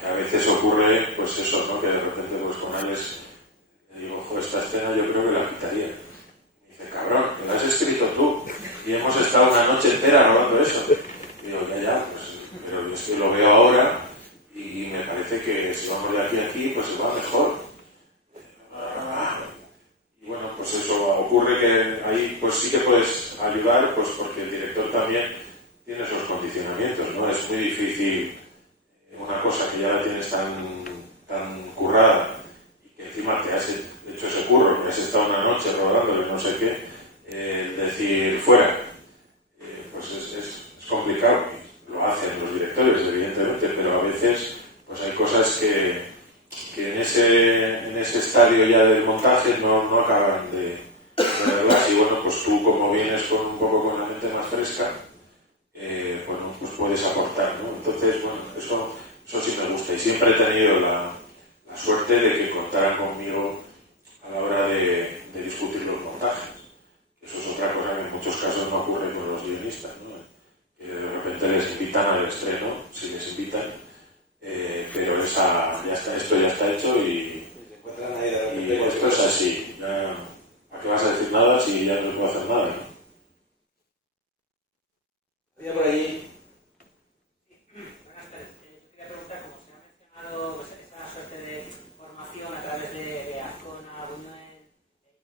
Que a veces ocurre, pues eso, ¿no? Que de repente, pues con Alex le digo, ojo, esta escena yo creo que la quitaría. Y dice, cabrón, que la has escrito tú. Y hemos estado una noche entera rodando eso. Y digo, ya, pues, pero es que lo veo ahora y me parece que si vamos de aquí a aquí, pues se va mejor. Y bueno, pues eso, ocurre que ahí pues sí que puedes ayudar, pues porque el director también tiene esos condicionamientos, ¿no? Es muy difícil una cosa que ya la tienes tan currada y que encima te has hecho ese curro, que has estado una noche rodándole no sé qué, decir fuera, pues es complicado. Lo hacen los directores, evidentemente, pero a veces pues hay cosas que en ese estadio ya del montaje no acaban de verlas y bueno, pues tú como vienes un poco con la mente más fresca, bueno, pues puedes aportar, ¿no? Entonces, bueno, eso sí me gusta y siempre he tenido la suerte de que contaran conmigo a la hora de discutir los montajes. Eso es otra cosa que en muchos casos no ocurre con los guionistas, ¿no? Que de repente les invitan al estreno, si les invitan, pero esto ya está hecho y esto es así. ¿A qué vas a decir nada si ya no se puede hacer nada, ¿no? Había por allí. Buenas tardes. Yo quería preguntar, como se ha mencionado esa suerte de formación a través de Azcona, Buñuel,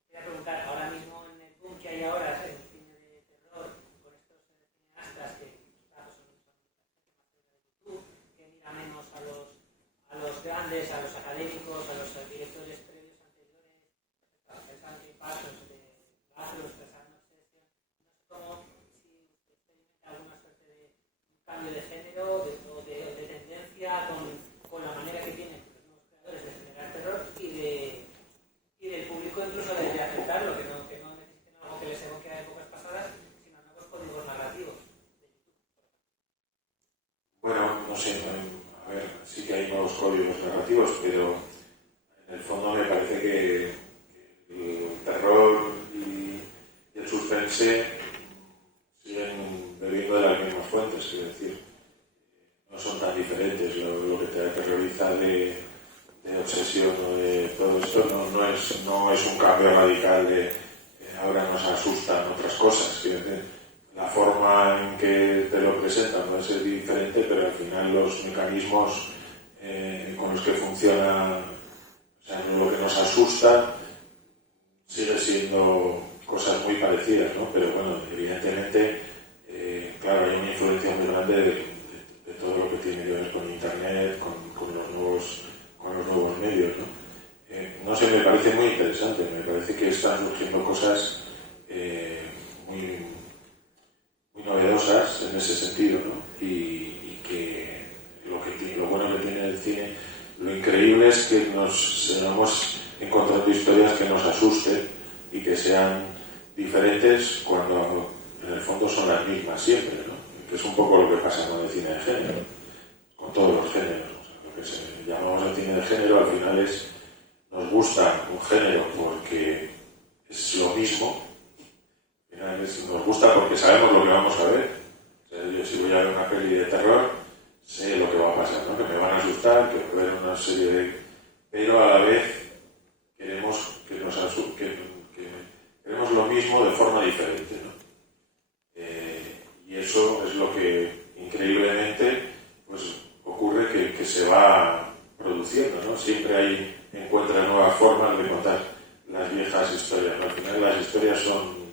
quería preguntar, ahora mismo en el boom que hay ahora en el cine de terror, con estos cineastas que quizás son YouTube, que mira menos a los grandes, a los académicos, a los directores previos anteriores, el Santi Parsons de Lazarus, no sé cómo, si usted experimenta alguna suerte de cambio de género o de tendencia con la manera que tienen los nuevos creadores de generar terror y del público incluso de aceptarlo, que no necesiten algo que les evoque a épocas pasadas, sino nuevos códigos narrativos de YouTube. Bueno, no sé, a ver, sí que hay nuevos códigos narrativos, pero en el fondo me parece que el terror y el suspense siguen bebiendo de las mismas fuentes, quiero decir, no son tan diferentes. Lo que te aterroriza de obsesión o de todo esto no es un cambio radical de ahora nos asustan otras cosas, quiero decir, la forma en que te lo presentan puede ser diferente, pero al final los mecanismos con los que funciona, o sea, lo que nos asusta sigue siendo cosas muy parecidas, ¿no? Pero bueno, evidentemente, claro, hay una influencia muy grande de todo lo que tiene que ver con Internet, con los nuevos medios, ¿no? No sé, me parece muy interesante, me parece que están surgiendo cosas muy novedosas en ese sentido, ¿no? Y que lo bueno que tiene el cine, lo increíble es que nos sigamos encontrando historias que nos asusten y que sean diferentes cuando en el fondo son las mismas siempre, ¿no? Que es un poco lo que pasa con el cine de género, con todos los géneros. O sea, lo que llamamos el cine de género al final nos gusta un género porque es lo mismo. Nos gusta porque sabemos lo que vamos a ver. O sea, yo si voy a ver una peli de terror, sé lo que va a pasar, ¿no? Que me van a asustar, que voy a ver una serie de... Pero a la vez queremos que queremos lo mismo de forma diferente, ¿no? Y eso es lo que increíblemente pues ocurre que se va produciendo, ¿no? Siempre encuentra nuevas formas de contar la unas viejas historias, ¿no? Al final las historias son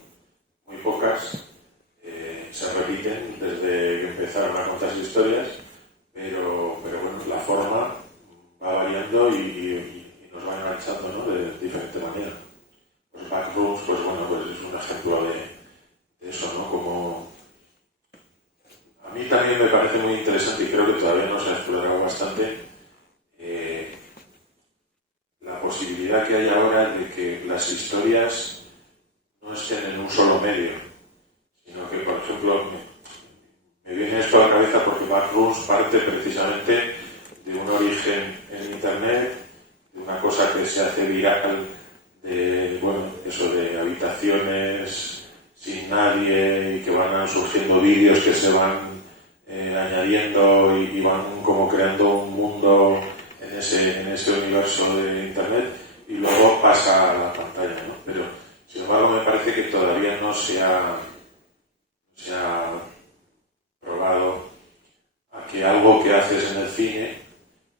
muy pocas, se repiten desde que empezaron a contarse historias, pero bueno, la forma va variando y nos va enganchando, ¿no? De diferente manera. Los backrooms, pues bueno, pues es un ejemplo de eso, ¿no? Como a mí también me parece muy interesante y creo que todavía no se ha explorado bastante la posibilidad que hay ahora de que las historias no estén en un solo medio, sino que, por ejemplo, me viene esto a la cabeza porque Backrooms parte precisamente de un origen en Internet, de una cosa que se hace viral, de, bueno, eso de habitaciones sin nadie y que van surgiendo vídeos que se van añadiendo y van como creando un mundo en ese universo de Internet y luego pasa a la pantalla, ¿no? Pero sin embargo me parece que todavía no se ha probado a que algo que haces en el cine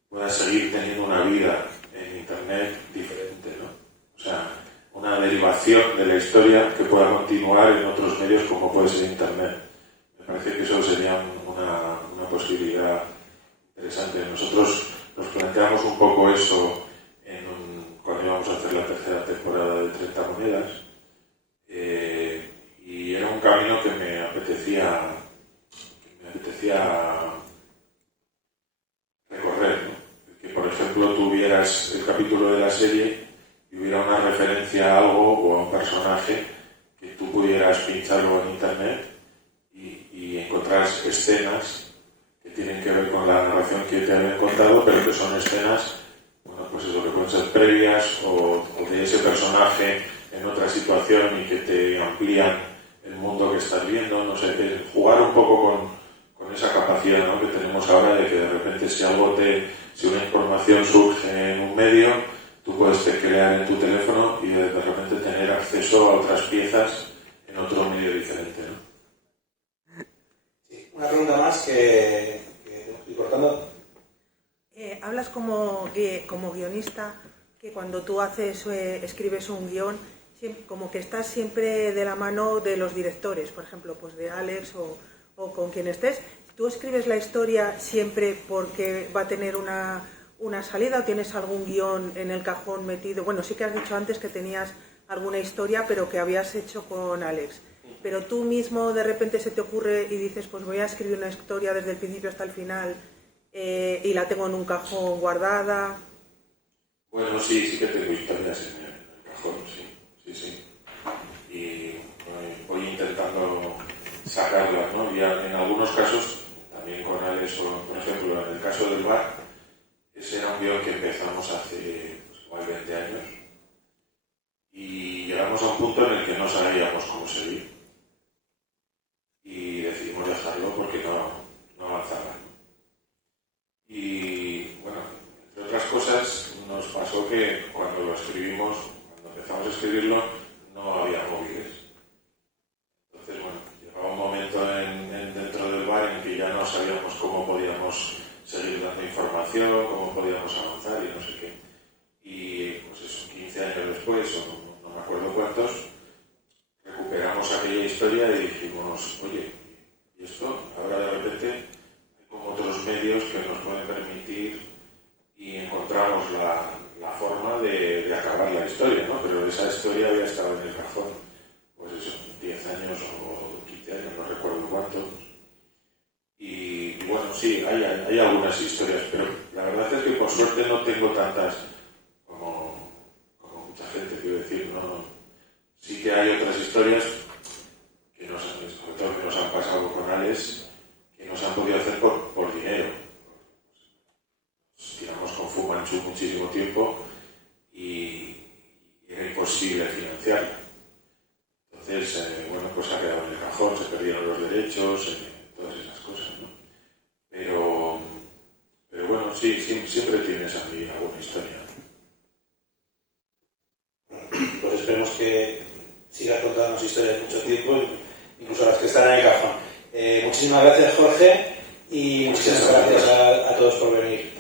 pueda seguir teniendo una vida en Internet diferente, ¿no? O sea, una derivación de la historia que pueda continuar en otros medios como puede ser Internet. Me parece que eso sería una posibilidad interesante. Nosotros nos planteamos un poco eso cuando íbamos a hacer la tercera temporada de 30 monedas y era un camino que me apetecía recorrer, ¿no? Que por ejemplo tuvieras el capítulo de la serie y hubiera una referencia a algo o a un personaje que tú pudieras pincharlo en Internet y encontraras escenas que tienen que ver con la narración que te habían contado, pero que son escenas, bueno, pues eso, que pueden ser previas o de ese personaje en otra situación y que te amplían el mundo que estás viendo, no sé, jugar un poco con esa capacidad, ¿no? Que tenemos ahora de que de repente si una información surge en un medio, tú puedes teclear en tu teléfono y de repente tener acceso a otras piezas en otro medio diferente, ¿no? Una pregunta más que estoy cortando. Hablas como guionista, que cuando tú escribes un guión, como que estás siempre de la mano de los directores, por ejemplo, pues de Alex o con quien estés. ¿Tú escribes la historia siempre porque va a tener una salida o tienes algún guión en el cajón metido? Bueno, sí que has dicho antes que tenías alguna historia, pero que habías hecho con Alex. Pero tú mismo de repente se te ocurre y dices, pues voy a escribir una historia desde el principio hasta el final y la tengo en un cajón guardada. Bueno, sí que tengo historias en el cajón, sí. Y voy intentando sacarlas, ¿no? Y en algunos casos, también con Alex, por ejemplo, en el caso del bar, ese era un guión que empezamos hace igual 20 años y llegamos a un punto en el que no sabíamos cómo seguir. Y decidimos dejarlo porque no avanzaba. Y bueno, entre otras cosas, nos pasó que cuando empezamos a escribirlo, no había móviles. Entonces, bueno, llegaba un momento dentro del bar en que ya no sabíamos cómo podíamos seguir dando información, cómo podíamos avanzar y no sé qué. Y pues eso, 15 años después, o no me acuerdo cuántos, recuperamos aquella historia y dijimos, oye, y esto, ahora de repente hay como otros medios que nos pueden permitir y encontramos la forma de acabar la historia, ¿no? Pero esa historia había estado en el cajón, pues eso, 10 años o 15 años, no recuerdo cuántos. Y bueno, sí, hay algunas historias, pero la verdad es que por suerte no tengo tantas como mucha gente, quiero decir, ¿no? Sí que hay otras historias que sobre todo que nos han pasado con Alex, que nos han podido hacer por dinero. Nos tiramos con Fu Manchu muchísimo tiempo y era imposible financiarla. Entonces, bueno, pues ha quedado en el cajón, se perdieron los derechos, todas esas cosas, ¿no? Pero bueno, sí, siempre tienes aquí alguna historia. Pues esperemos que sigas contándonos historias mucho tiempo, incluso las que están en el cajón. Muchísimas gracias, Jorge, y muchísimas gracias a todos por venir.